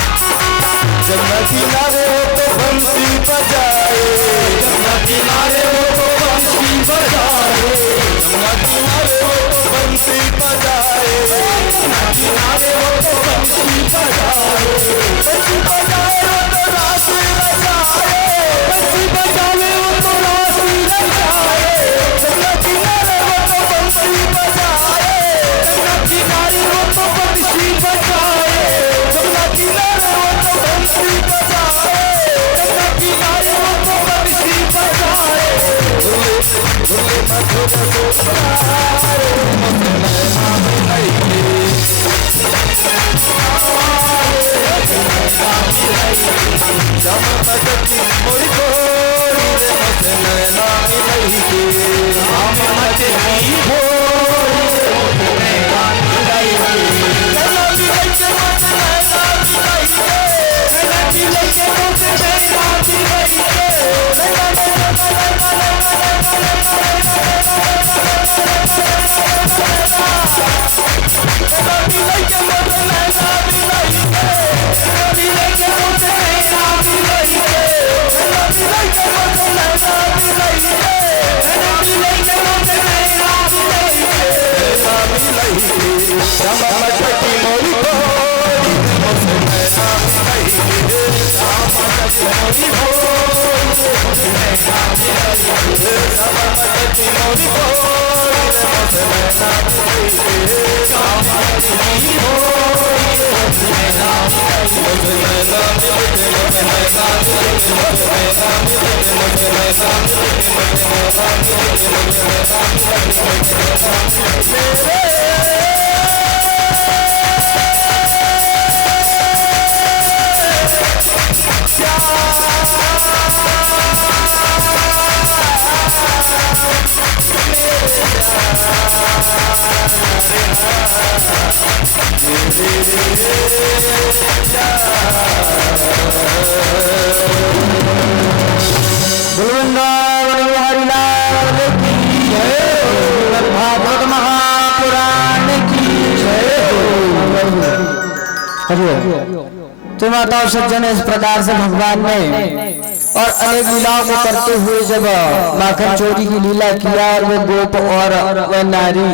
जमुना किनारे हो तो बंसी बजाए, जमुना किनारे हो तो बंसी बजाए, जमुना किनारे हो तो बंसी बजाए, जमुना किनारे हो तो बंसी बजाए, बंसी बजाए हो तो रास रचाए, बंसी बजाए हो तो रास रचाए, जमुना किनारे हो तो बंसी बजाए, जमुना किनारे हो तो बंसी बजाए, जमुना किनारे हो तो बंसी बजाए, जमुना किनारे हो तो बंसी बजाए, भोले मधुर सोनारे मोरे नैना मिलई श्याम पति मोरी गोरी मोरे नैना मिलई श्याम पति गोरी मोरे नैना मिलई नैना मिलई के मोरे नैना मिलई नैना मिलई के मोरे नैना मिलई नैना मिलई के मोरे नैना मिलई नैना मिलई के मोरे नैना मिलई नैना मिलई के मोरे नैना मिलई नैना मिलई के मोरे नैना मिलई नैना मिलई श्याम पति मोरी गोरी मोरे नैना मिलई श्याम पति मोरी गोरी मोरे नैना मिलई श्याम पति मोरी गोरी मोरे नैना मिलई श्याम पति मोरी गोरी मोरे नैना मिलई मोरे नैना मिलई मोरे नैना मिलई मोरे नैना मिलई मोरे नैना मिलई मोरे नैना मिलई मोरे नैना मिलई भागवत महापुराण की तो माताओं सज्जन इस प्रकार से भगवान ने और अनेक लीलाओं को करते हुए जब माखन चोरी की लीला किया और वो गोप और वह नारी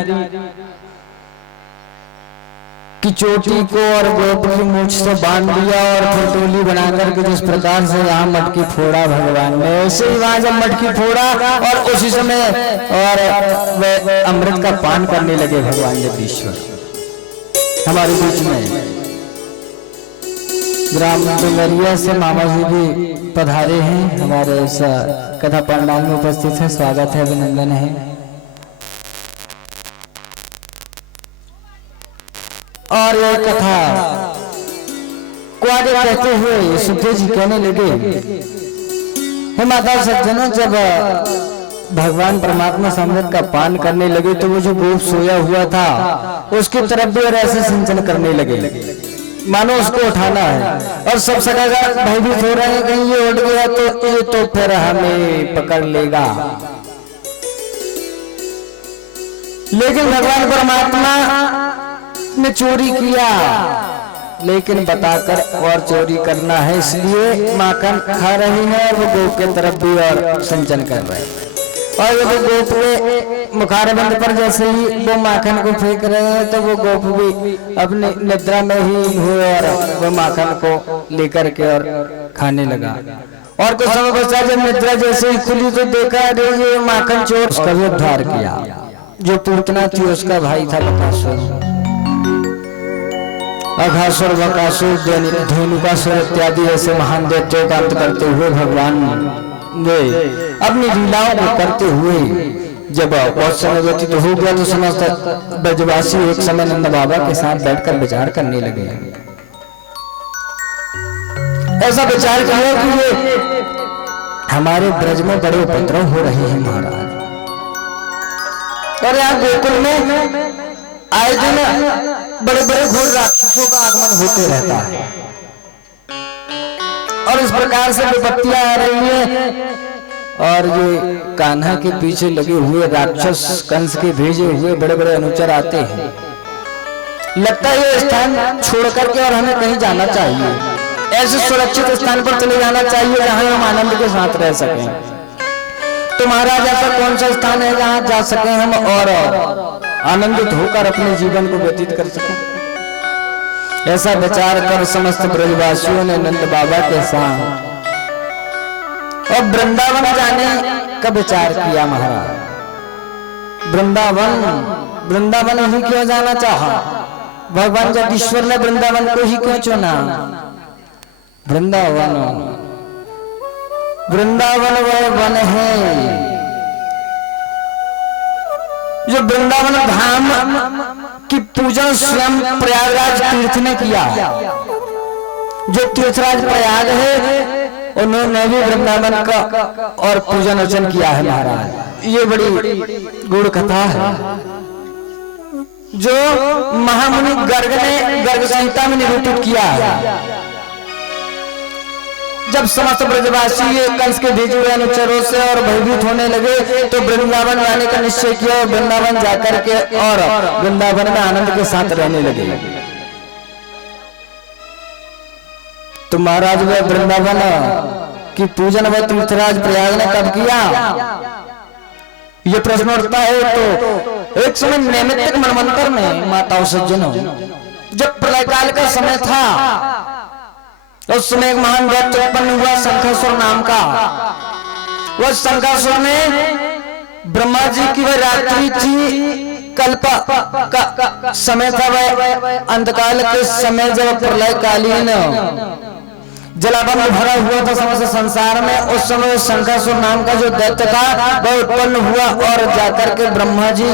की चोटी को और गोप की मूंछ से बांध दिया और फिर टोली बनाकर के जिस प्रकार से यहाँ मटकी फोड़ा भगवान ने, ऐसे ही वहां जब मटकी फोड़ा और उसी समय और वह अमृत का पान करने लगे भगवान जगदीश्वर हमारे बीच में। ग्राम डुंगरिया से मामा जी भी पधारे हैं, हमारे इस कथा पंडाल में उपस्थित है, स्वागत है, अभिनंदन है। और ये कथा को आगे कहते हुए सुखदेव जी कहने लगे, हे माता सज्जनों, जब भगवान परमात्मा अमृत का पान करने लगे तो वो जो गोप सोया हुआ था उसकी तरफ भी और ऐसे सिंचन करने लगे मानो उसको उठाना है, और सब सगागर भयभीत हो रहे हैं कहीं ये उठ गया तो ये तो फिर हमें पकड़ लेगा। लेकिन भगवान परमात्मा ने चोरी किया, लेकिन बताकर और चोरी करना है, इसलिए माखन खा रही है वो गोप के तरफ भी और सिंचन कर रहे हैं। और वो गोप के मुखारबंद पर जैसे ही वो माखन को फेंक रहे हैं तो वो गोप भी अपनी निद्रा में ही हुए और वो माखन को लेकर के और खाने लगा। और कुछ समय पश्चात जब निद्रा जैसे ही खुली तो देखा ये माखन चोर, उसका भी उद्धार किया। जो पूतना थी उसका भाई था बकासुर, अघासुर, बकासुर, धेनुकासुर इत्यादि ऐसे महान दैत्यों का अंत करते हुए भगवान ने अपनी लीलाओं को करते हुए जब बहुत समय व्यतीत हो गया तो समस्त ब्रजवासी एक समय नंद बाबा के साथ बैठकर विचार करने लगे। ऐसा विचार किया कि ये हमारे ब्रज में बड़े उपद्रव हो रहे हैं महाराज, और यहाँ गोकुल में आए दिन बड़े बड़े घोर राक्षसों का आगमन होते रहता है, और इस प्रकार से विपत्तियां आ रही है। और ये कान्हा के पीछे लगे हुए राक्षस कंस के भेजे हुए बड़े बड़े अनुचर आते हैं। लगता है ये स्थान छोड़ करके और हमें कहीं जाना चाहिए, ऐसे सुरक्षित स्थान पर चले जाना चाहिए जहां हम आनंद के साथ रह सकें। तो महाराज ऐसा कौन सा स्थान है जहां जा सके हम और आनंदित होकर अपने जीवन को व्यतीत कर सकें? ऐसा विचार कर समस्त ब्रजवासियों ने नंद बाबा के साथ और वृंदावन जाने का विचार किया। महाराज वृंदावन ही क्यों जाना चाहा? भगवान जगदीश्वर ने वृंदावन को ही क्यों चुना? वृंदावन वह वन है जो वृंदावन धाम की पूजा स्वयं प्रयागराज तीर्थ ने किया। जो तीर्थराज प्रयाग है उन्होंने भी वृंदावन का और पूजन अर्चन किया है महाराज। ये बड़ी गूढ़ कथा है जो महामुनि गर्ग ने गर्ग संहिता में निरूपित किया है। जब समस्त ब्रजवासी कंस के भेजे हुए अनुचरों से और भयभीत होने लगे तो वृंदावन जाने का निश्चय किया, वृंदावन जाकर के और वृंदावन में आनंद के साथ रहने लगे। तो महाराज वह वृंदावन की पूजन वह तीर्थराज प्रयाग ने कब किया? ये प्रश्न उठता है। तो एक समय नैमित्तिक मनवंतर में माताओं सज्जनों जब प्रलय काल का समय था उस समय एक महान दैत्य उत्पन्न हुआ शंखासुर नाम का। वह शंखासुर ने ब्रह्मा जी की वह रात्रि थी, कल्प का समय था, वह अंतकाल के समय जब प्रलय कालीन जलावन भरा हुआ था समस्त संसार में, उस समय शंखासुर नाम का जो दैत्य था वह उत्पन्न हुआ और जाकर के ब्रह्मा जी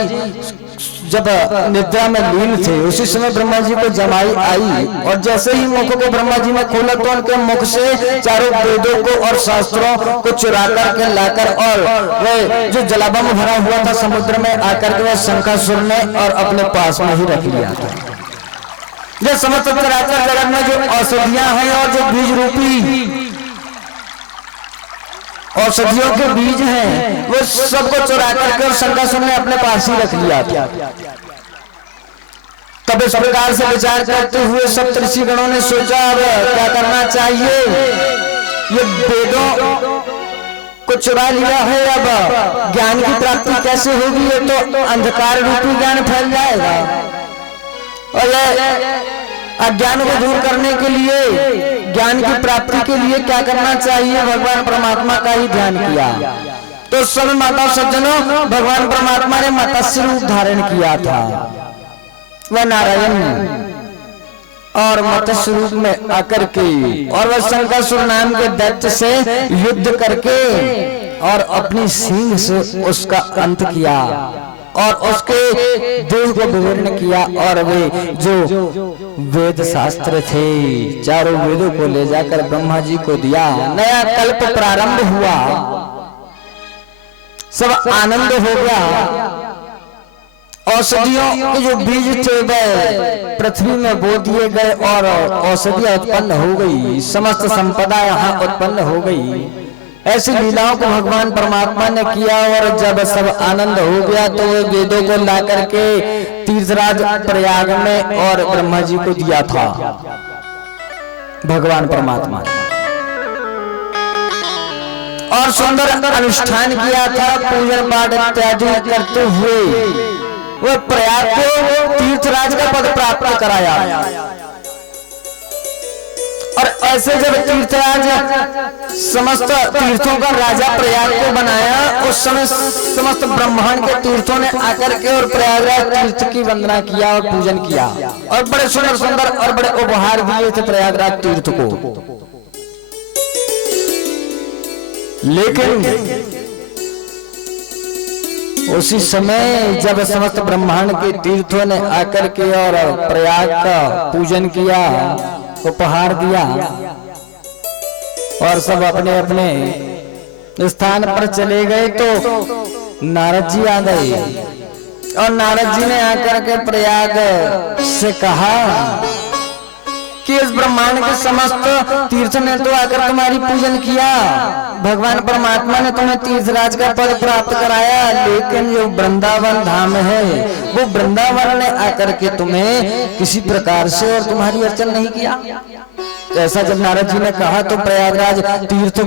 जब निद्रा में लीन थे उसी समय ब्रह्मा जी को जमाई आई और जैसे ही मुख को ब्रह्मा जी ने खोला तो उनके मुख से चारों वेदों को और शास्त्रों को चुरा करके लाकर और वह जो जलावन भरा हुआ था समुद्र में आकर के वह शंखासुर ने और अपने पास में ही रख लिया था। जो समस्त चराचर जगत में जो औषधियां हैं और जो बीज रूपी औषधियों के बीज हैं वो सबको चुरा करके और शंकासुर ने अपने पास ही रख लिया था। तब इस प्रकार से विचार करते हुए सब ऋषिगणों ने सोचा अब क्या करना चाहिए, ये वेदों को चुरा लिया है, अब ज्ञान की प्राप्ति कैसे होगी, ये तो अंधकार रूपी ज्ञान फैल जाएगा। और ये अज्ञान को दूर करने के लिए, ज्ञान की प्राप्ति के लिए क्या करना चाहिए, भगवान परमात्मा का ही ध्यान किया। तो सब माता सज्जनों, भगवान परमात्मा ने मत्स्य रूप धारण किया था, वह नारायण, और मत्स्य रूप में आकर के और वह शंकासुर नाम के दैत्य से युद्ध करके और अपनी सींग से उसका अंत किया और उसके देह को विवरण किया। और वे जो वेद शास्त्र थे, चारों वेदों को ले जाकर ब्रह्मा जी को दिया। नया कल्प प्रारंभ हुआ, सब आनंद हो गया। औषधियों के जो बीज थे वह पृथ्वी में बो दिए गए और औषधियां उत्पन्न हो गई, समस्त संपदा यहाँ उत्पन्न हो गई। ऐसी लीलाओं को भगवान परमात्मा ने किया। और जब सब आनंद हो गया तो वेदों को ला करके तीर्थराज प्रयाग में और ब्रह्मा जी को दिया था भगवान परमात्मा ने, और सुंदर अनुष्ठान किया था, पूजन पाठ इत्यादि करते हुए वह प्रयाग को तीर्थराज का पद प्राप्त कराया। और ऐसे जब तीर्थराज समस्त तीर्थों का राजा प्रयाग को बनाया, उस समय समस्त ब्रह्मांड के तीर्थों ने आकर के और प्रयागराज तीर्थ की वंदना किया और पूजन किया और बड़े सुंदर सुंदर और बड़े उपहार दिए थे प्रयागराज तीर्थ को। लेकिन उसी समय जब समस्त ब्रह्मांड के तीर्थों ने आकर के और प्रयाग का पूजन किया, उपहार दिया और सब अपने अपने स्थान पर चले गए, तो नारद जी आ गए। और नारद जी ने आकर के प्रयाग से कहा कि इस ब्रह्मांड के समस्त तीर्थ ने तो आकर तुम्हारी पूजन किया, भगवान परमात्मा ने तुम्हें तीर्थराज का पद प्राप्त कराया, लेकिन जो वृंदावन धाम है वो वृंदावन ने आकर के तुम्हें किसी प्रकार से और तुम्हारी अर्चन नहीं किया। ऐसा जब नारद जी ने कहा तो प्रयागराज तीर्थ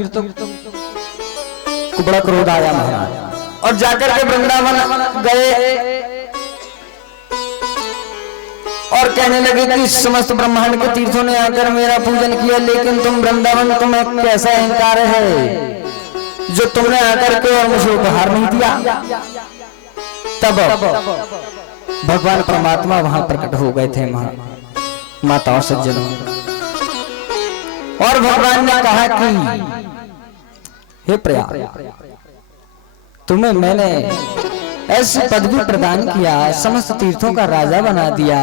को बड़ा क्रोध आया महाराज, और जाकर के वृंदावन गए और कहने लगे कि समस्त ब्रह्मांड के तीर्थों ने आकर मेरा पूजन किया, लेकिन तुम वृंदावन, तुम्हें कैसा अहंकार है जो तुमने आकर के और मुझे उपहार नहीं दिया। तब भगवान परमात्मा वहां प्रकट हो गए थे माताओं सज्जनों, और भगवान ने कहा कि हे प्रयाग, तुम्हें मैंने ऐसी पदवी प्रदान किया, समस्त तीर्थों का राजा बना दिया,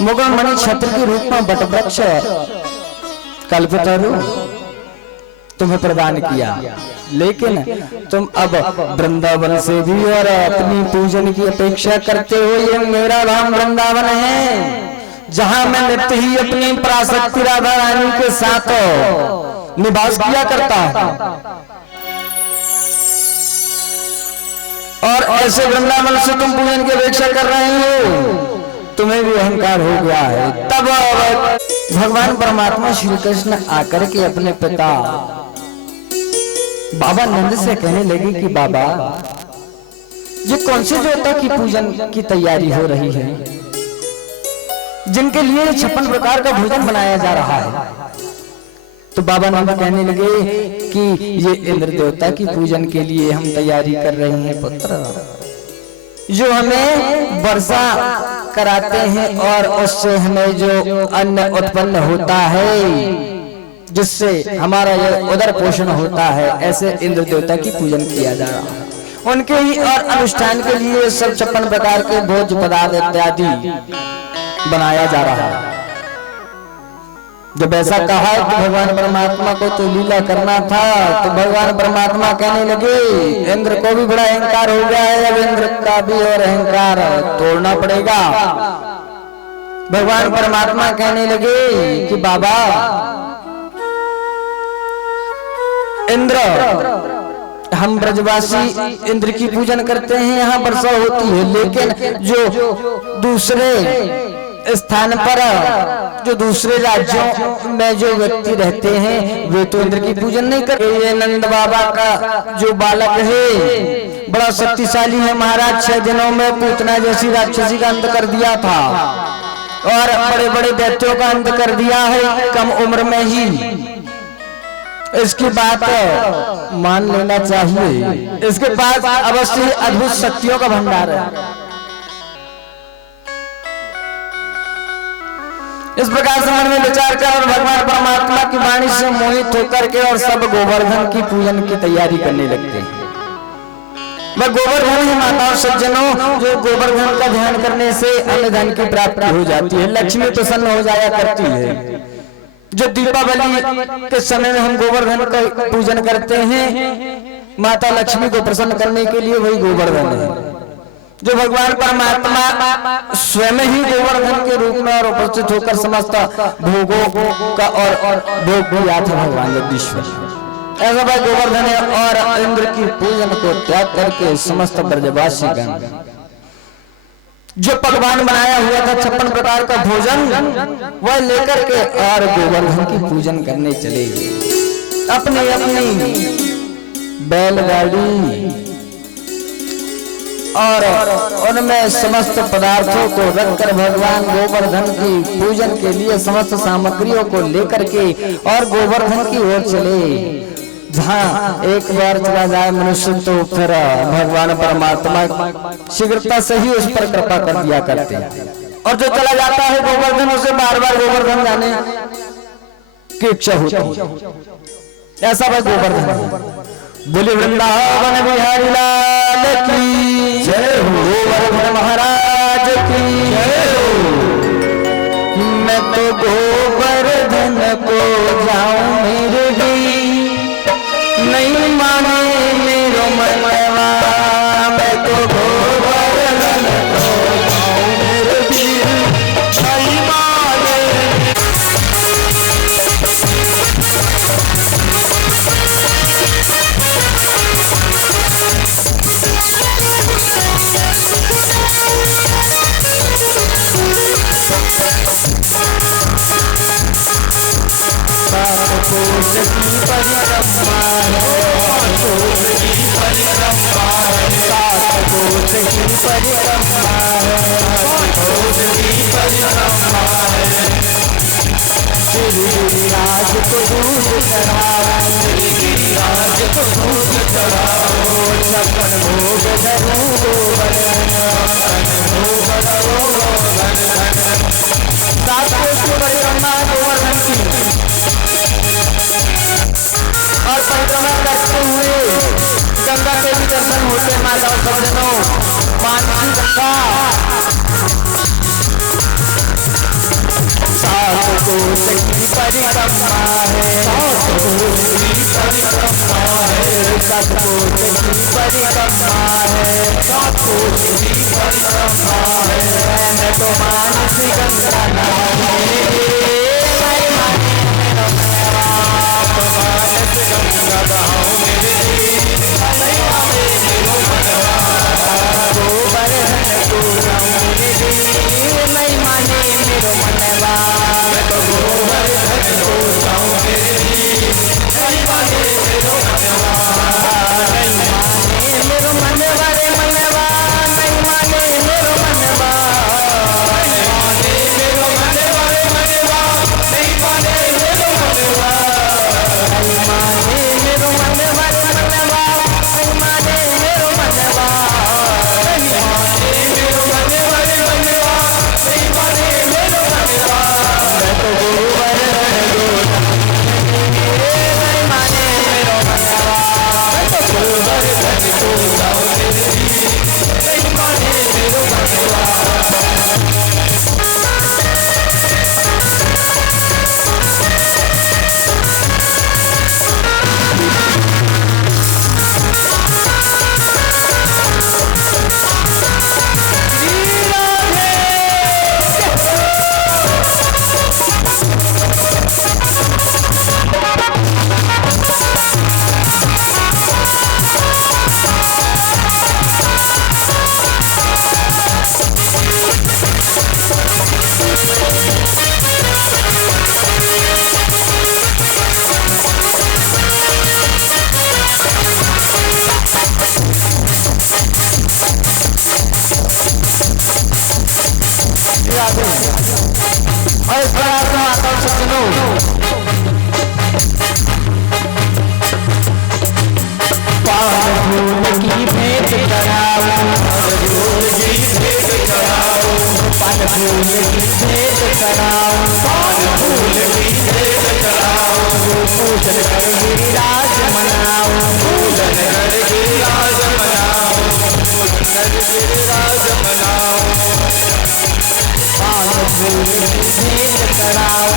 मुगल मणि छत्र के रूप में बटवृक्ष कल्पतरु तुम्हें प्रदान किया, लेकिन तुम अब वृंदावन से भी और अपनी पूजन की अपेक्षा करते हो। ये मेरा धाम वृंदावन है, जहां मैं नित्य ही अपनी पराशक्ति राधा रानी के साथ निवास किया करता हूं, और ऐसे वृंदावन से तुम पूजन की अपेक्षा कर रहे हो, तुम्हें भी अहंकार हो गया है। तब भगवान परमात्मा श्री कृष्ण आकर के अपने पिता बाबा नंद से कहने लगे कि बाबा, ये कौन से देवता की पूजन की तैयारी हो रही है, जिनके लिए 56 प्रकार का भोजन बनाया जा रहा है। तो बाबा नंद कहने लगे कि ये इंद्र देवता की पूजन के लिए हम तैयारी कर रहे हैं पुत्र, जो हमें वर्षा कराते हैं और उससे हमें जो अन्न उत्पन्न होता है, जिससे हमारा यह उदर पोषण होता है, ऐसे इंद्र देवता की पूजन किया जा रहा है। उनके ही और अनुष्ठान के लिए सब 56 प्रकार के भोज पदार्थ इत्यादि बनाया जा रहा है। जब ऐसा कहा कि भगवान परमात्मा को तो लीला करना था, तो भगवान परमात्मा कहने लगे इंद्र को भी बड़ा अहंकार हो गया है, अब इंद्र का भी और अहंकार तोड़ना पड़ेगा। भगवान परमात्मा कहने लगे कि बाबा इंद्र, हम ब्रजवासी इंद्र की पूजन करते हैं, यहाँ वर्षा होती है, लेकिन जो दूसरे स्थान पर, जो दूसरे राज्यों में जो व्यक्ति रहते हैं वे तो इंद्र की पूजन नहीं करते। ये नंद बाबा का जो बालक है बड़ा शक्तिशाली है महाराज। 6 दिनों में पूतना जैसी राक्षसी का अंत कर दिया था और बड़े बड़े दैत्यों का अंत कर दिया है कम उम्र में ही। इसकी बात मान लेना चाहिए, इसके पास अवश्य अद्भुत शक्तियों का भंडार है। इस प्रकार से मन में विचार कर और भगवान परमात्मा की वाणी से मोहित होकर के और सब गोवर्धन की पूजन की तैयारी करने लगते हैं। वह गोवर्धन है माताओं सज्जनों, जो गोवर्धन का ध्यान करने से अन्य धन की प्राप्ति हो जाती है, लक्ष्मी प्रसन्न हो जाया करती है। जो दीपावली के समय में हम गोवर्धन का पूजन करते हैं माता लक्ष्मी को प्रसन्न करने के लिए, वही गोवर्धन है। जो भगवान परमात्मा स्वयं ही गोवर्धन के रूप में और उपस्थित होकर समस्त भोगों का और भोग भी आता है भगवान जगदीश्वर। ऐसा भाई गोवर्धन है और इंद्र की पूजन को त्याग करके समस्त ब्रजवासी गण जो पकवान बनाया हुआ था 56 प्रकार का भोजन वह लेकर के और गोवर्धन की पूजन करने चले गए। अपनी अपनी बैलगाड़ी और उनमें समस्त पदार्थों को रखकर भगवान गोवर्धन की पूजन के लिए समस्त सामग्रियों को लेकर के और गोवर्धन की ओर चले। जहाँ एक बार चला जाए मनुष्य तो फिर भगवान परमात्मा शीघ्रता से ही उस पर कृपा कर दिया करते हैं, और जो चला जाता है गोवर्धन उसे बार बार गोवर्धन जाने की इच्छा होती है। ऐसा वह गोवर्धन है। बोले वृंदावन बिहारी लाल की जय हो, गोवर्धन महाराज की जय हो। मैं तो गोवर्धन को जाऊं मेरे भी नहीं माने मेरो मनवा, मैं तो गोवर्धन को जाऊं मेरे भी नहीं माने। कोष की परिक्रमा है, कोष की परिक्रमा है, 7 कोष की परिक्रमा है, कोष की परिक्रमा है। श्री गिरिराज को दूध चढ़ाओ, श्री गिरिराज को दूध चढ़ाओ, 56 भोग धरो गोवर्धन, 56 भोग धरो गोवर्धन। 7 कोष की परिक्रमा गोवर्धन की और परिक्रमा करते हुए गंगा के भी दर्शन होते माता सज्जनों। मानसी गंगा 7 कोष की परिक्रमा है, 7 कोष की परिक्रमा है, 7 कोष की परिक्रमा है, 7 कोष की परिक्रमा है। मैं तो मानसी गंगा नहाने गंगा बहाओ मेरे दिल, नहीं माने मेरो मनवा, गोवर्धन को जाऊं मेरे दिल, नहीं माने मेरो मनवा, मैं तो गोवर्धन को जाऊं मेरे दिल, नहीं माने मेरो मनवा, नहीं माने मेरो मनवा रे मनवा, नहीं माने मेरो मनवा, नहीं माने मेरो मनवा रे मनवा, नहीं माने मेरो मनवा, नहीं माने मेरो मनवा रे मनवा। और इस प्रकार से माता सज्जनों पान फूल की भेंट चढ़ाओ, पान फूल की भेंट चढ़ाओ, पूजन कर गिरिराज मनाओ, पूजन कर गिरिराज मनाओ, पान फूल की भेंट चढ़ाओ,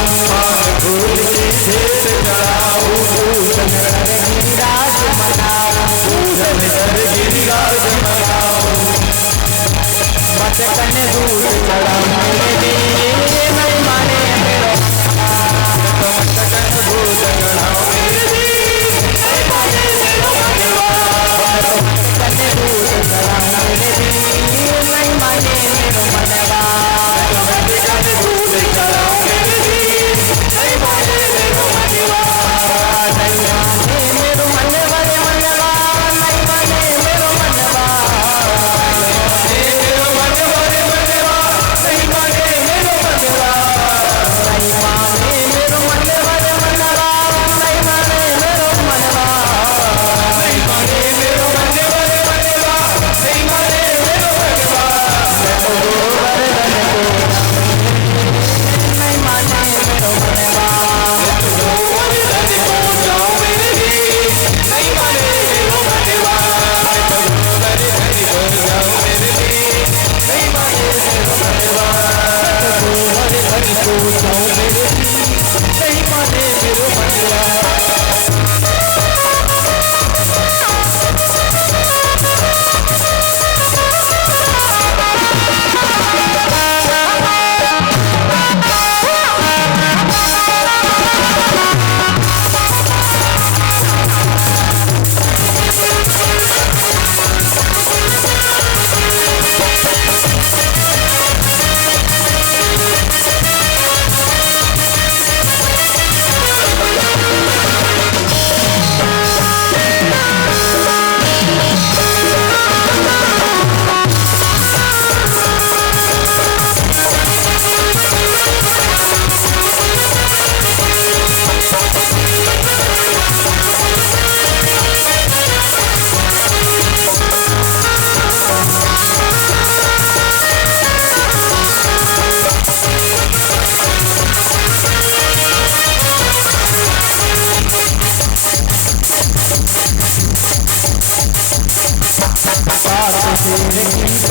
पूजन कर गिरिराज मनाओ, बचकन दूध चढ़ाओ मेरे लिए नहीं माने मेरो बचकन दूध चढ़ाओ मेरे लिए नहीं माने मेरो बचकन दूध चढ़ाओ मेरे लिए नहीं माने मेरो मनवा, बचकन दूध चढ़ाओ मेरे लिए नहीं माने मेरो मनवा, नहीं माने मेरो मनवा रे मनवा, नहीं माने मेरो मनवा,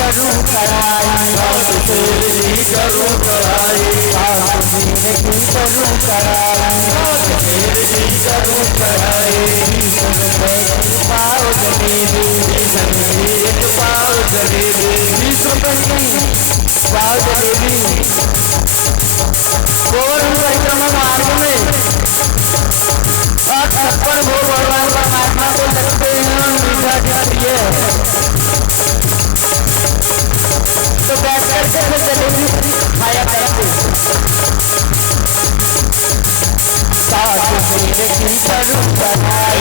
करूं कढ़ाई, करूं कढ़ाई, करूं कढ़ाई, पाव जलेबी, पाव जलेबी, 20 रुपए की पाव जलेबी, गोवर्धन परिक्रमा मार्ग में 56 भोग भगवान परमात्मा को लगते हैं मीठा के लिए, तो बैठ करके फिर जलेबी खाया करते। साथ शेर की करूं कढ़ाई,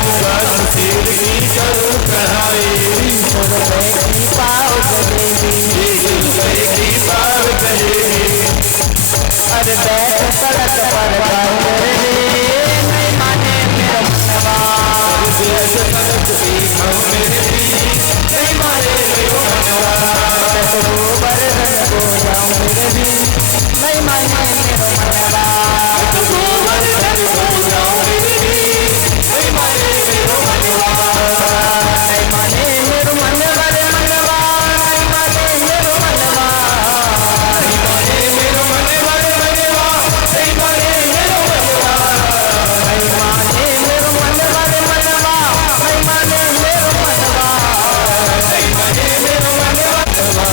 20 रुपए की पाव जलेबी, अरे बैठ सड़क पर नहीं माने मेरा मनवा, नहीं माने मेरो मनवा, तो गोवर्धन को जाऊं मेरे भी नहीं माने मेरो मनवा, तो गोवर्धन को जाऊं मेरे भी नहीं माने मेरो मनवा, नहीं माने मेरो मनवा रे मनवा, नहीं माने मेरो मनवा, नहीं माने मेरो मनवा रे मनवा, नहीं माने मेरो मनवा, नहीं माने मेरो मनवा रे मनवा, नहीं माने मेरो मनवा, नहीं माने मेरो मनवा।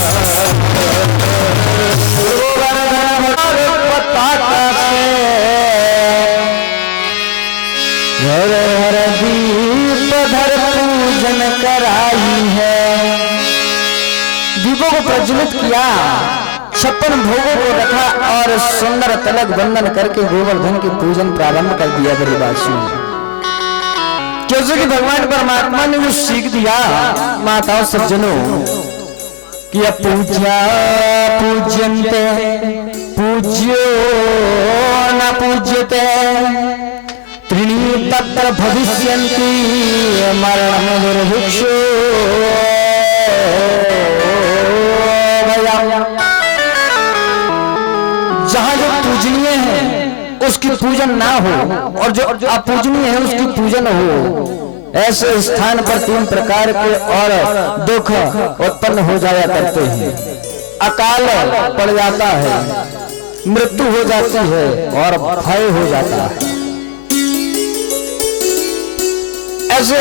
हर हर दीप धर पूजन कराई है, दीपों को प्रज्वलित किया, 56 भोगों को रखा और सुंदर तिलक बंधन करके गोवर्धन के पूजन प्रारंभ कर दिया ब्रजवासियों ने, क्योंकि भगवान परमात्मा ने वो सीख दिया माताओं सज्जनों कि पूज्या पूज्यन्ते पूज्यो न पूज्यते त्रीणि तत्र भविष्यन्ति मरणं दुर्भिक्षो जहां जो पूजनीय है उसकी पूजन ना हो और जो अपूजनीय है उसकी पूजन हो, ऐसे स्थान पर 3 प्रकार के और दुख उत्पन्न हो जाया करते हैं। अकाल पड़ जाता है, मृत्यु हो जाती है और भय हो जाता है। ऐसे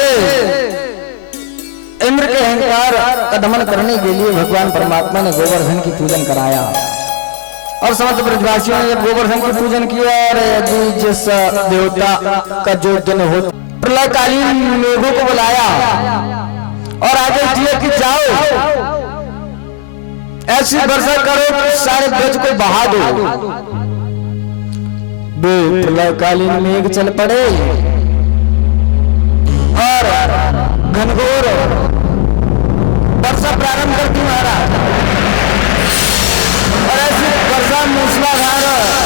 इंद्र के अहंकार का दमन करने के लिए भगवान परमात्मा ने गोवर्धन की पूजन कराया और समस्त ब्रजवासियों ने जब गोवर्धन की पूजन किया और यदि जिस देवता का जो दिन हो प्रलयकालीन मेघों को बुलाया और आदेश दिया कि जाओ ऐसी वर्षा करो कि सारे ब्रज को बहा दो। प्रलयकालीन मेघ चल पड़े और घनघोर वर्षा प्रारंभ कर दी महाराज। और ऐसी वर्षा मूसलाधार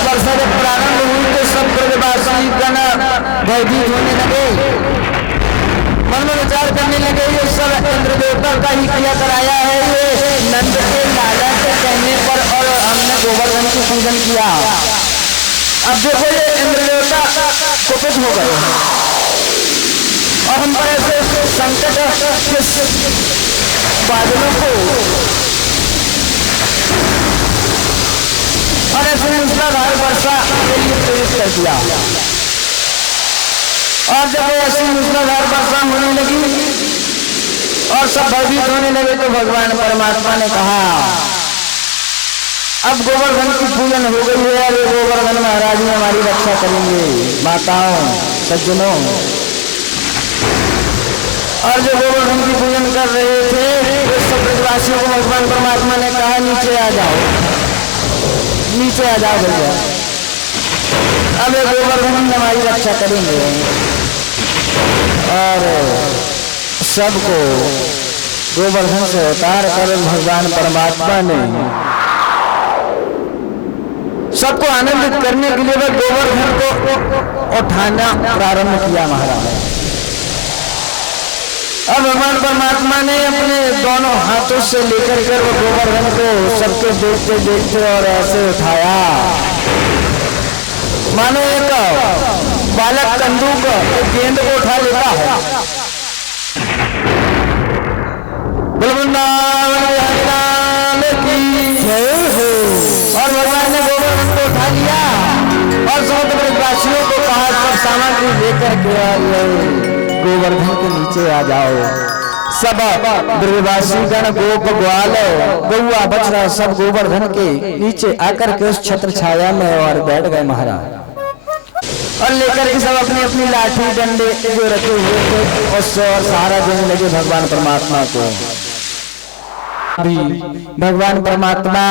वर्षा जब प्रारंभ हुई तो सब ब्रजवासी गण भयभीत होने लगे, मन में विचार करने लगे ये सब इंद्र देवता का ही किया कराया है, ये नंद के लाला के कहने पर और हमने गोवर्धन की पूजन किया। अब देखो ये इंद्र देवता कुपित हो गए और हम पर ऐसे संकट के बादलों को और ऐसे मूसलाधार वर्षा के लिए प्रेरित कर दिया। और जब ऐसी मूसलाधार वर्षा होने लगी और सब भयभीत होने लगे तो भगवान परमात्मा ने कहा अब गोवर्धन की पूजन हो गई है, अरे गोवर्धन महाराज ही हमारी रक्षा करेंगे, माताओं सज्जनों। और जो गोवर्धन की पूजन कर रहे थे उस सब ब्रजवासियों को भगवान परमात्मा ने कहा नीचे आ जाओ, नीचे आ जाओ भैया, अब ये गोवर्धन हमारी रक्षा करेंगे। और सबको गोवर्धन से उतार कर भगवान परमात्मा ने सबको आनंदित करने के लिए वह गोवर्धन को उठाना प्रारंभ किया महाराज। अब भगवान परमात्मा ने अपने दोनों हाथों से लेकर कर वो गोवर्धन को सबके देखते देखते और ऐसे उठाया मानो एक बालक कंदूक एक गेंद को उठा लेता है। और भगवान ने गोवर्धन को उठा लिया और समस्त ब्रजवासियों को कहा सब सामग्री लेकर के गोवर्धन के नीचे आ जाओ। सब ब्रजवासी गण गोप ग्वाल गौआ बछड़ा सब गोवर्धन के नीचे आकर के उस छत्र छाया में और बैठ गए महाराज। और लेकर के सब अपनी अपनी लाठी डंडे जो रखे हुए थे उससे और सहारा देने लगे भगवान परमात्मा को। अभी भगवान परमात्मा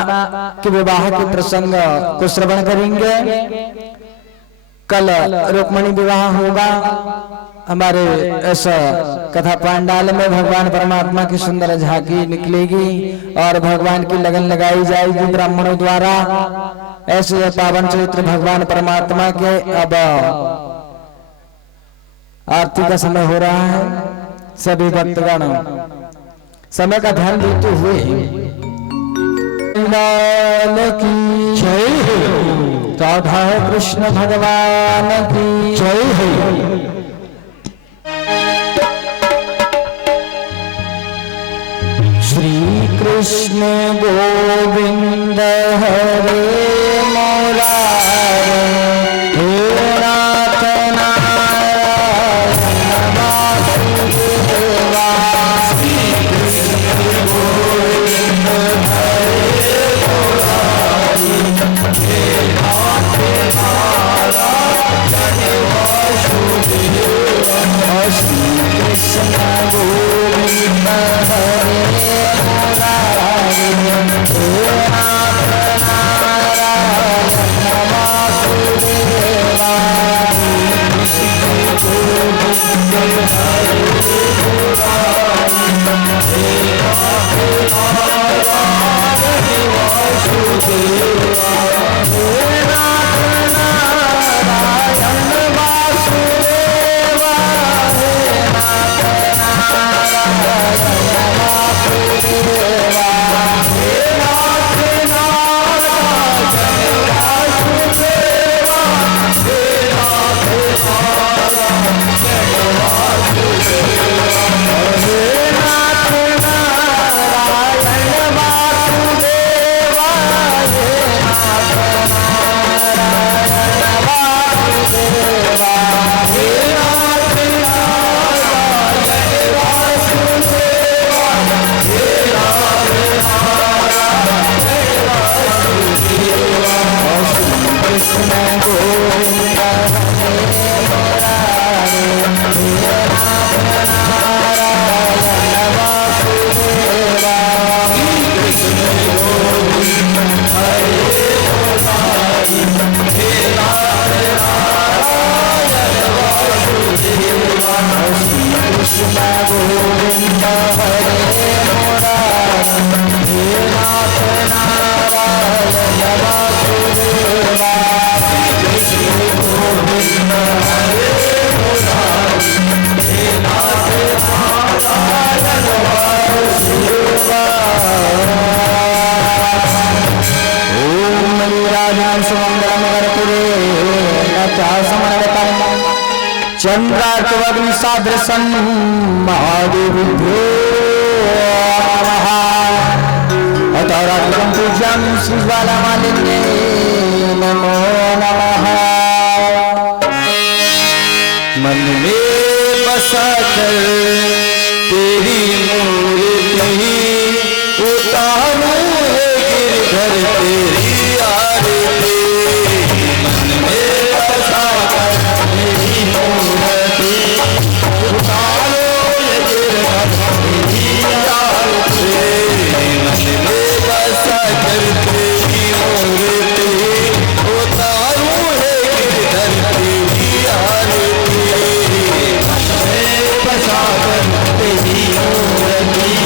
के विवाह के प्रसंग को श्रवण करेंगे। कल रुक्मिणी विवाह होगा हमारे ऐसा कथा पांडाल में भगवान परमात्मा की सुंदर झांकी निकलेगी और भगवान की लगन लगाई जाएगी ब्राह्मणों द्वारा। ऐसे पावन चरित्र भगवान परमात्मा के अब आरती का समय हो रहा है। सभी भक्तगण समय का ध्यान देते हुए लाल की जय हो, राधा कृष्ण भगवान की जय हो। श्री कृष्ण गोविंद हरे मुरारे हे नाथ नारायण वासुदेवा। श्री कृष्ण गोविंद हरे मुरारे हे नाथ नारायण वासुदेवा। श्री कृष्ण गोविंद हरे मुरारे हे नाथ नारायण चंद्राग्नि सादृशं महादेवभ्यो अतरात्रं पूज्यामि श्रीज्वालामालिन्ये नमो नमः। मन में बसा कर तेरी मूर्ति उतारूं गिरधर तेरी आरती। मन में बसा कर तेरी मूर्ति उतारूं गिरधर तेरी आरती। मन में बसा कर तेरी मूर्ति उतारूं गिरधर तेरी आरती। बसा कर तेरी मूर्ति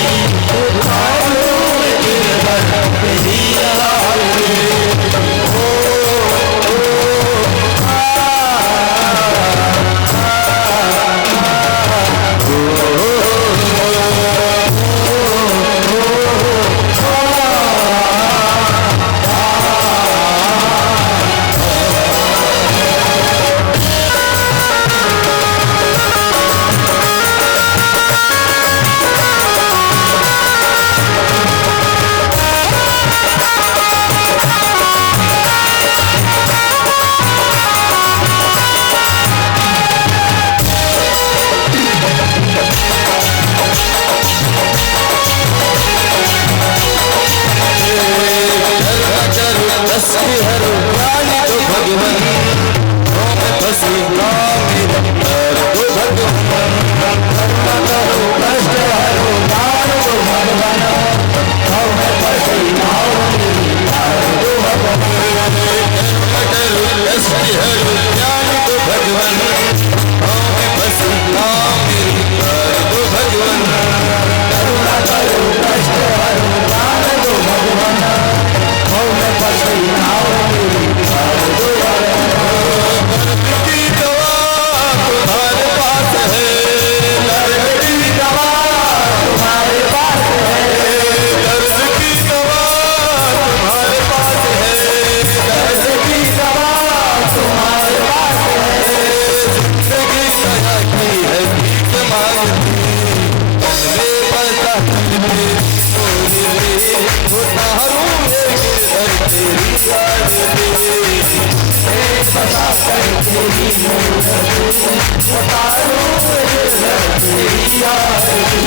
उतारूं गिरधर तेरी आरती।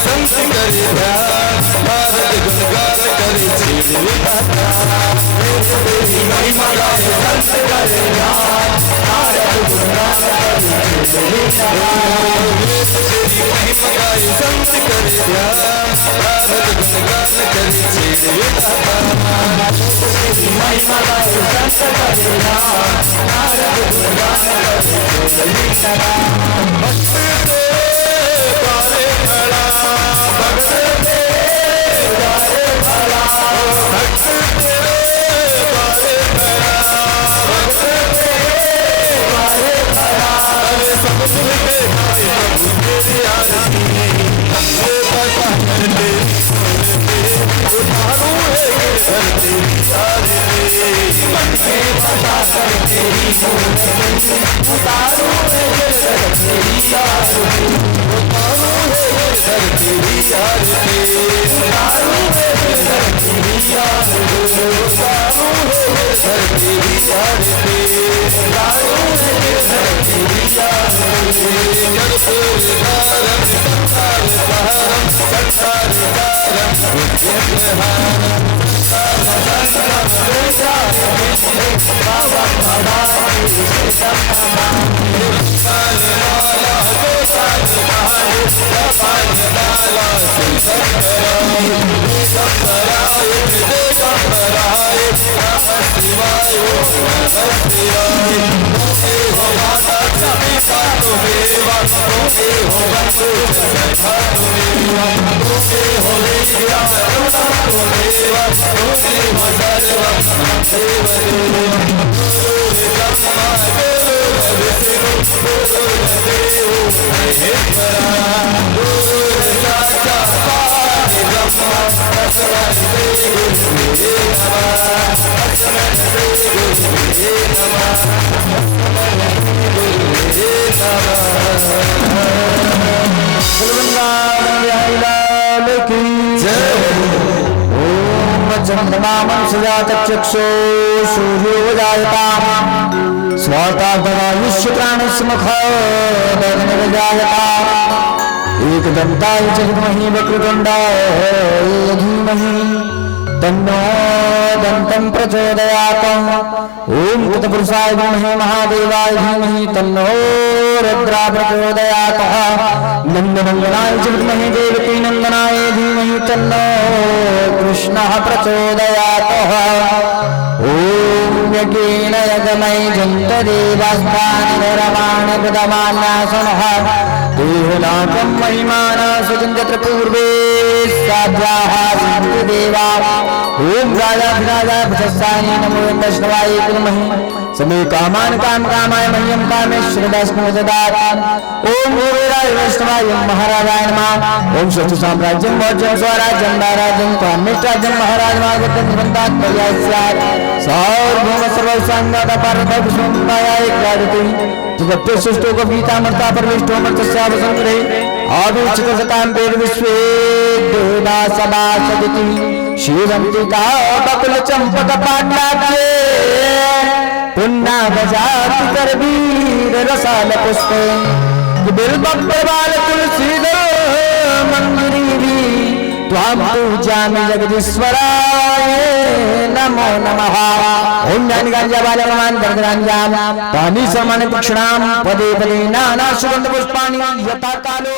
संत करे ध्यान भारत गुणगान करे छेड़ श्याम नारद गुणगान करी छेड़ विधाता महिमा गाए संत करे नाम नारद गुणगान करी छेड़ विधाता भक्त ते द्वारे खड़ा भक्त ते द्वारे खड़ा भक्त तेरे द्वारे खड़ा भक्त तेरे द्वारे खड़ा अरे सब मिल के गाए प्रभु तेरी आरती ये पता करते उतारू है गिरधर तेरी आरती मन के पता कर तेरी मूर्ति उतारू है गिरधर तेरी आरती उतारू है गिरधर तेरी आरती उतारू है गिरधर तेरी आरती उतारू है गिरधर तेरी आरती उतारू है गिरधर तेरी आरती कर्पूर धारम संसार सारम संसार सारम उद्यमहारम संसार संगम वेदाय बाबा भवानी श्रीतम पाल माला गोपाल महादेव गोपाल माला श्रीशंकराय दिगंबराय दिगंबराय नमः शिवाय नमः शिवाय तुमे हो माता पिता तुमेवा तुमे हो बंधु सखा तुमेवा तुमे हो विद्या तुमेवा तुमे हो सर्वं देव गुरु ब्रह्मा गुरु विष्णु गुरु देव महेश्वरा गुरु साक्षात् ब्रह्मा तस्मै श्री गुरुवे नमः तस्मै श्री गुरुवे नमः तस्मै श्री गुरुवे चक्षो सूर्यो जायता स्वातायुष्य प्राणस्मुख जायता एकदंताय जगद्महि वक्रतुंडाय धीमहि तन्नो दन्तं प्रचोदयात् ओम तत्पुरुषाय विद्महे महादेवाय धीमहि तन्नो रुद्रा प्रचोदयात् नंदनंदनाय विद्महे देवकी नंदनाय धीमहि तन्नो कृष्णः प्रचोदयात् ओम यज्ञेन यज्ञमय जन्तदेवास्तानि नरमाणि प्रदमान्यासनः देवनाकं महिमाना सुचिन्त्यत्र पूर्वे साध्याः सन्ति देवा ओम राजाधिराजाय भजस्साय नमो वैष्णवाय कुर्महि समे कामान काम कामाय मह्यं कामेश्वरदास्मि ददात् ओम गुरुराय वैष्णवाय महाराजाय नमः ओम शत्रु साम्राज्यं भोज्यं स्वराज्यं दाराज्यं कामेष्ट्राज्यं महाराजमागतं निबन्धात् पर्यास्यात् सार्वभौम सर्वसंगत परतः विष्णुमाया एकराजति जगत्य सृष्टो कवितामर्ता परमेष्टो मर्तस्यावसंग्रहे आविचितसतां वेद विश्वे देवा सदा सदिति श्रीरंतिका बकुल चंपक पाटलाक्ये पुन्ना गजाति करवीर रसाल पुष्पे बिल्वप्रवाल तुलसीदल मंदिरी त्वां पूजामि जगदीश्वराय नमो नमः ओम ज्ञानगांजाबालमान दर्दरांजाम तानि समान तीक्ष्णाम पदे पदे नाना सुगंध पुष्पाणि यथा कालो